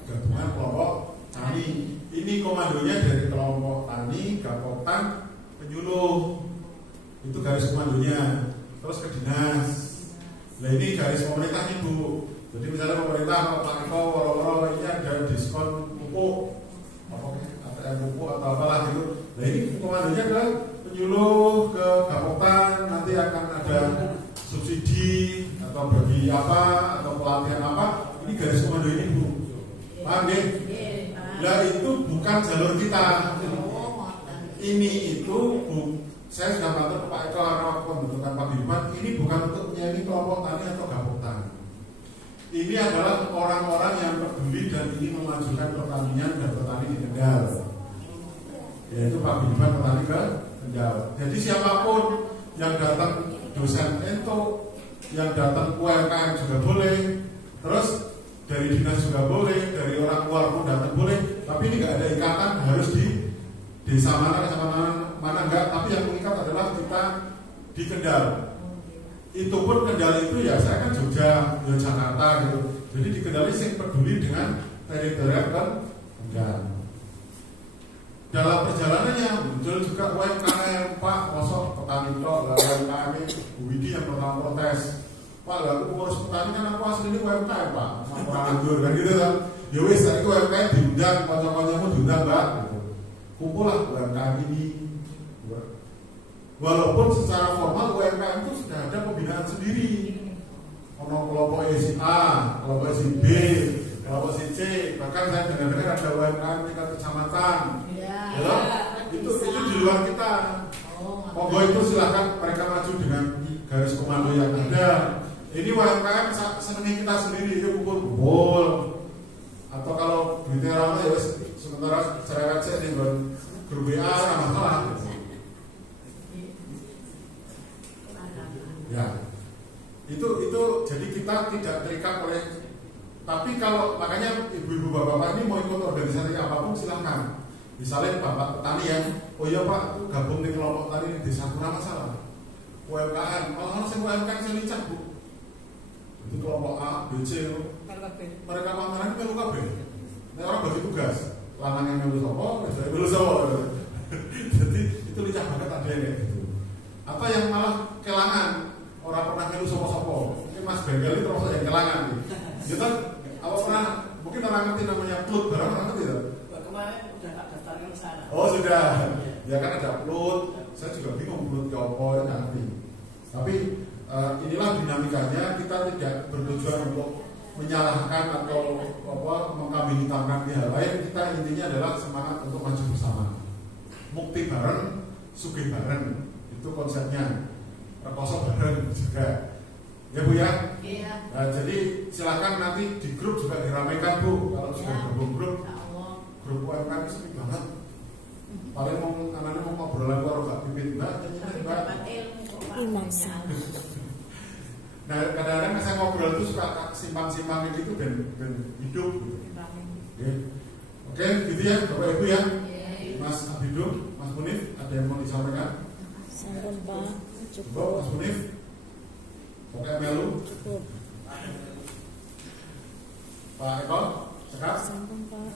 Gabungan kelompok tani. Ini komandonya dari kelompok tani, gaboktan, penyuluh. Itu garis komandonya. Terus ke dinas. Nah, ini garis pemerintahnya Bu. Jadi misalnya pemerintah Pak Eko waro-waro ini ada diskon pupuk, ATM pupuk atau apalah gitu. Nah, ini komandonya ke penyuluh, ke gaboktan, nanti akan ada subsidi atau bagi apa atau pelatihan apa. Ini garis komando ini Bu. Paham ya? Nah, itu bukan jalur kita. Ini itu saya sudah bantu ke Pak Eko karena waktu pembentukan paguyuban. Ini bukan untuk menyanyi kelompok tani atau gaboktan. Ini adalah orang-orang yang peduli dan ingin memajukan pertanian dan petani di Kendal. Yaitu paguyuban petani ke Kendal. Jadi siapapun yang datang dosen itu, yang datang UMKM juga boleh. Terus dari dinas juga boleh, dari orang luar pun datang boleh. Tapi ini nggak ada ikatan harus di desa mana, kecamatan mana enggak. Tapi yang mengikat adalah kita di Kendal. Itu pun Kendal itu ya saya kan Jogja, ya Jakarta gitu. Jadi di Kendal ini sing peduli dengan teritorial kan Kendal. Dalam perjalanannya muncul juga UMKM, Pak, masuk petani tok, UMKM Bu Widi yang pertama protes. Pak, lah aku ngurus petani kan aku aslinya UMKM Pak, orang nganggur kan gitu kan. Ya wis, saiki UMKM diundang, kanca-kancamu diundang Mbak. Gitu. Kumpul lah UMKM ini. Walaupun secara formal UMKM itu sudah ada pembinaan sendiri. Ono kelompok si A, kelompok si B, kelompok si C, bahkan saya dengar-dengar ada UMKM tingkat kecamatan. Ya, itu di luar kita. Monggo itu silakan mereka maju dengan garis komando yang ada. Ini UMKM senengnya kita sendiri, itu kumpul. Atau kalau duitnya ramai ya sementara cerewet saya di grup WA nggak masalah. Ya, itu jadi kita tidak terikat oleh. Tapi kalau makanya ibu-ibu bapak-bapak ini mau ikut organisasi apapun silahkan. Misalnya bapak petani yang, oh iya Pak, gabung di kelompok tani di desa kurang masalah. UMKM, kalau saya UMKM saya licak Bu. Itu kelompok A, B, C, mereka pameran itu melu kabeh. Nek orang bagi tugas, lanang yang melu sapa, saya melu sapa. Jadi itu licak banget ada kayak gitu. Apa yang malah kelangan, orang pernah melu sapa-sapa. Ini Mas Bengkel itu termasuk yang kelangan nih. Kita apa pernah mungkin orang ngerti namanya plut barang orang ngerti ya? Kemarin udah ada target sana. Oh sudah, ya kan ada plut. Saya juga bingung plut ke apa ya nanti. Tapi inilah dinamikanya, kita tidak bertujuan untuk menyalahkan atau apa mengkambing hitamkan hal lain. Kita intinya adalah semangat untuk maju bersama. Mukti bareng, sugih bareng, itu konsepnya. Rekoso bareng juga. Ya Bu ya. Iya. Nah, jadi silakan nanti di grup juga diramaikan Bu. Kalau sudah gabung grup UMKM sepi banget. Paling mau anaknya mau ngobrolan karo Mbak Pipit Mbak. Nah kadang-kadang saya ngobrol itu suka simpang-simpang gitu dan hidup gitu. Oke, gitu ya Bapak Ibu ya. Mas Abidum, Mas Munif, ada yang mau disampaikan? Sampun Pak, cukup. Mas Munif, oke melu. Cukup. Pak Eko, sekat? Sampun Pak.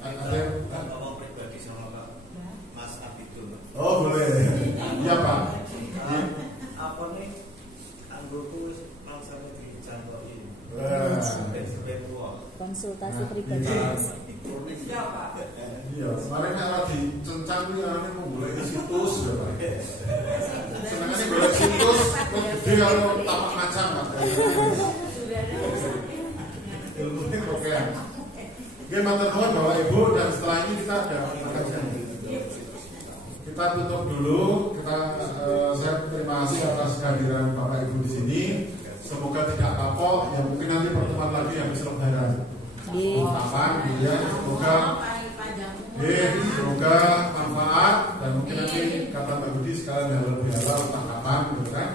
Ada Bapak pribadi sama Pak Mas Abidum. Oh boleh. Iya Pak. Apa nih? Anggurku langsung dijangkauin. Konsultasi pribadi. Siapa? Iya, kemarin kalau dicencang nih orangnya mau mulai di situs ya Pak. Senangnya boleh situs, gede kalau tapak macam Pak. Ilmunya kokean. Oke, matur nuwun Bapak Ibu, dan setelah ini kita ada kajian. Kita tutup dulu. Saya terima kasih atas kehadiran Bapak Ibu di sini. Semoga tidak kapok. Ya mungkin nanti pertemuan lagi habis Lebaran. Kapan? Ya, semoga manfaat dan mungkin nanti kata Mbak Budi sekalian lebih halal entah kapan, gitu kan?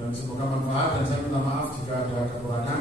Dan semoga manfaat dan saya minta maaf jika ada kekurangan.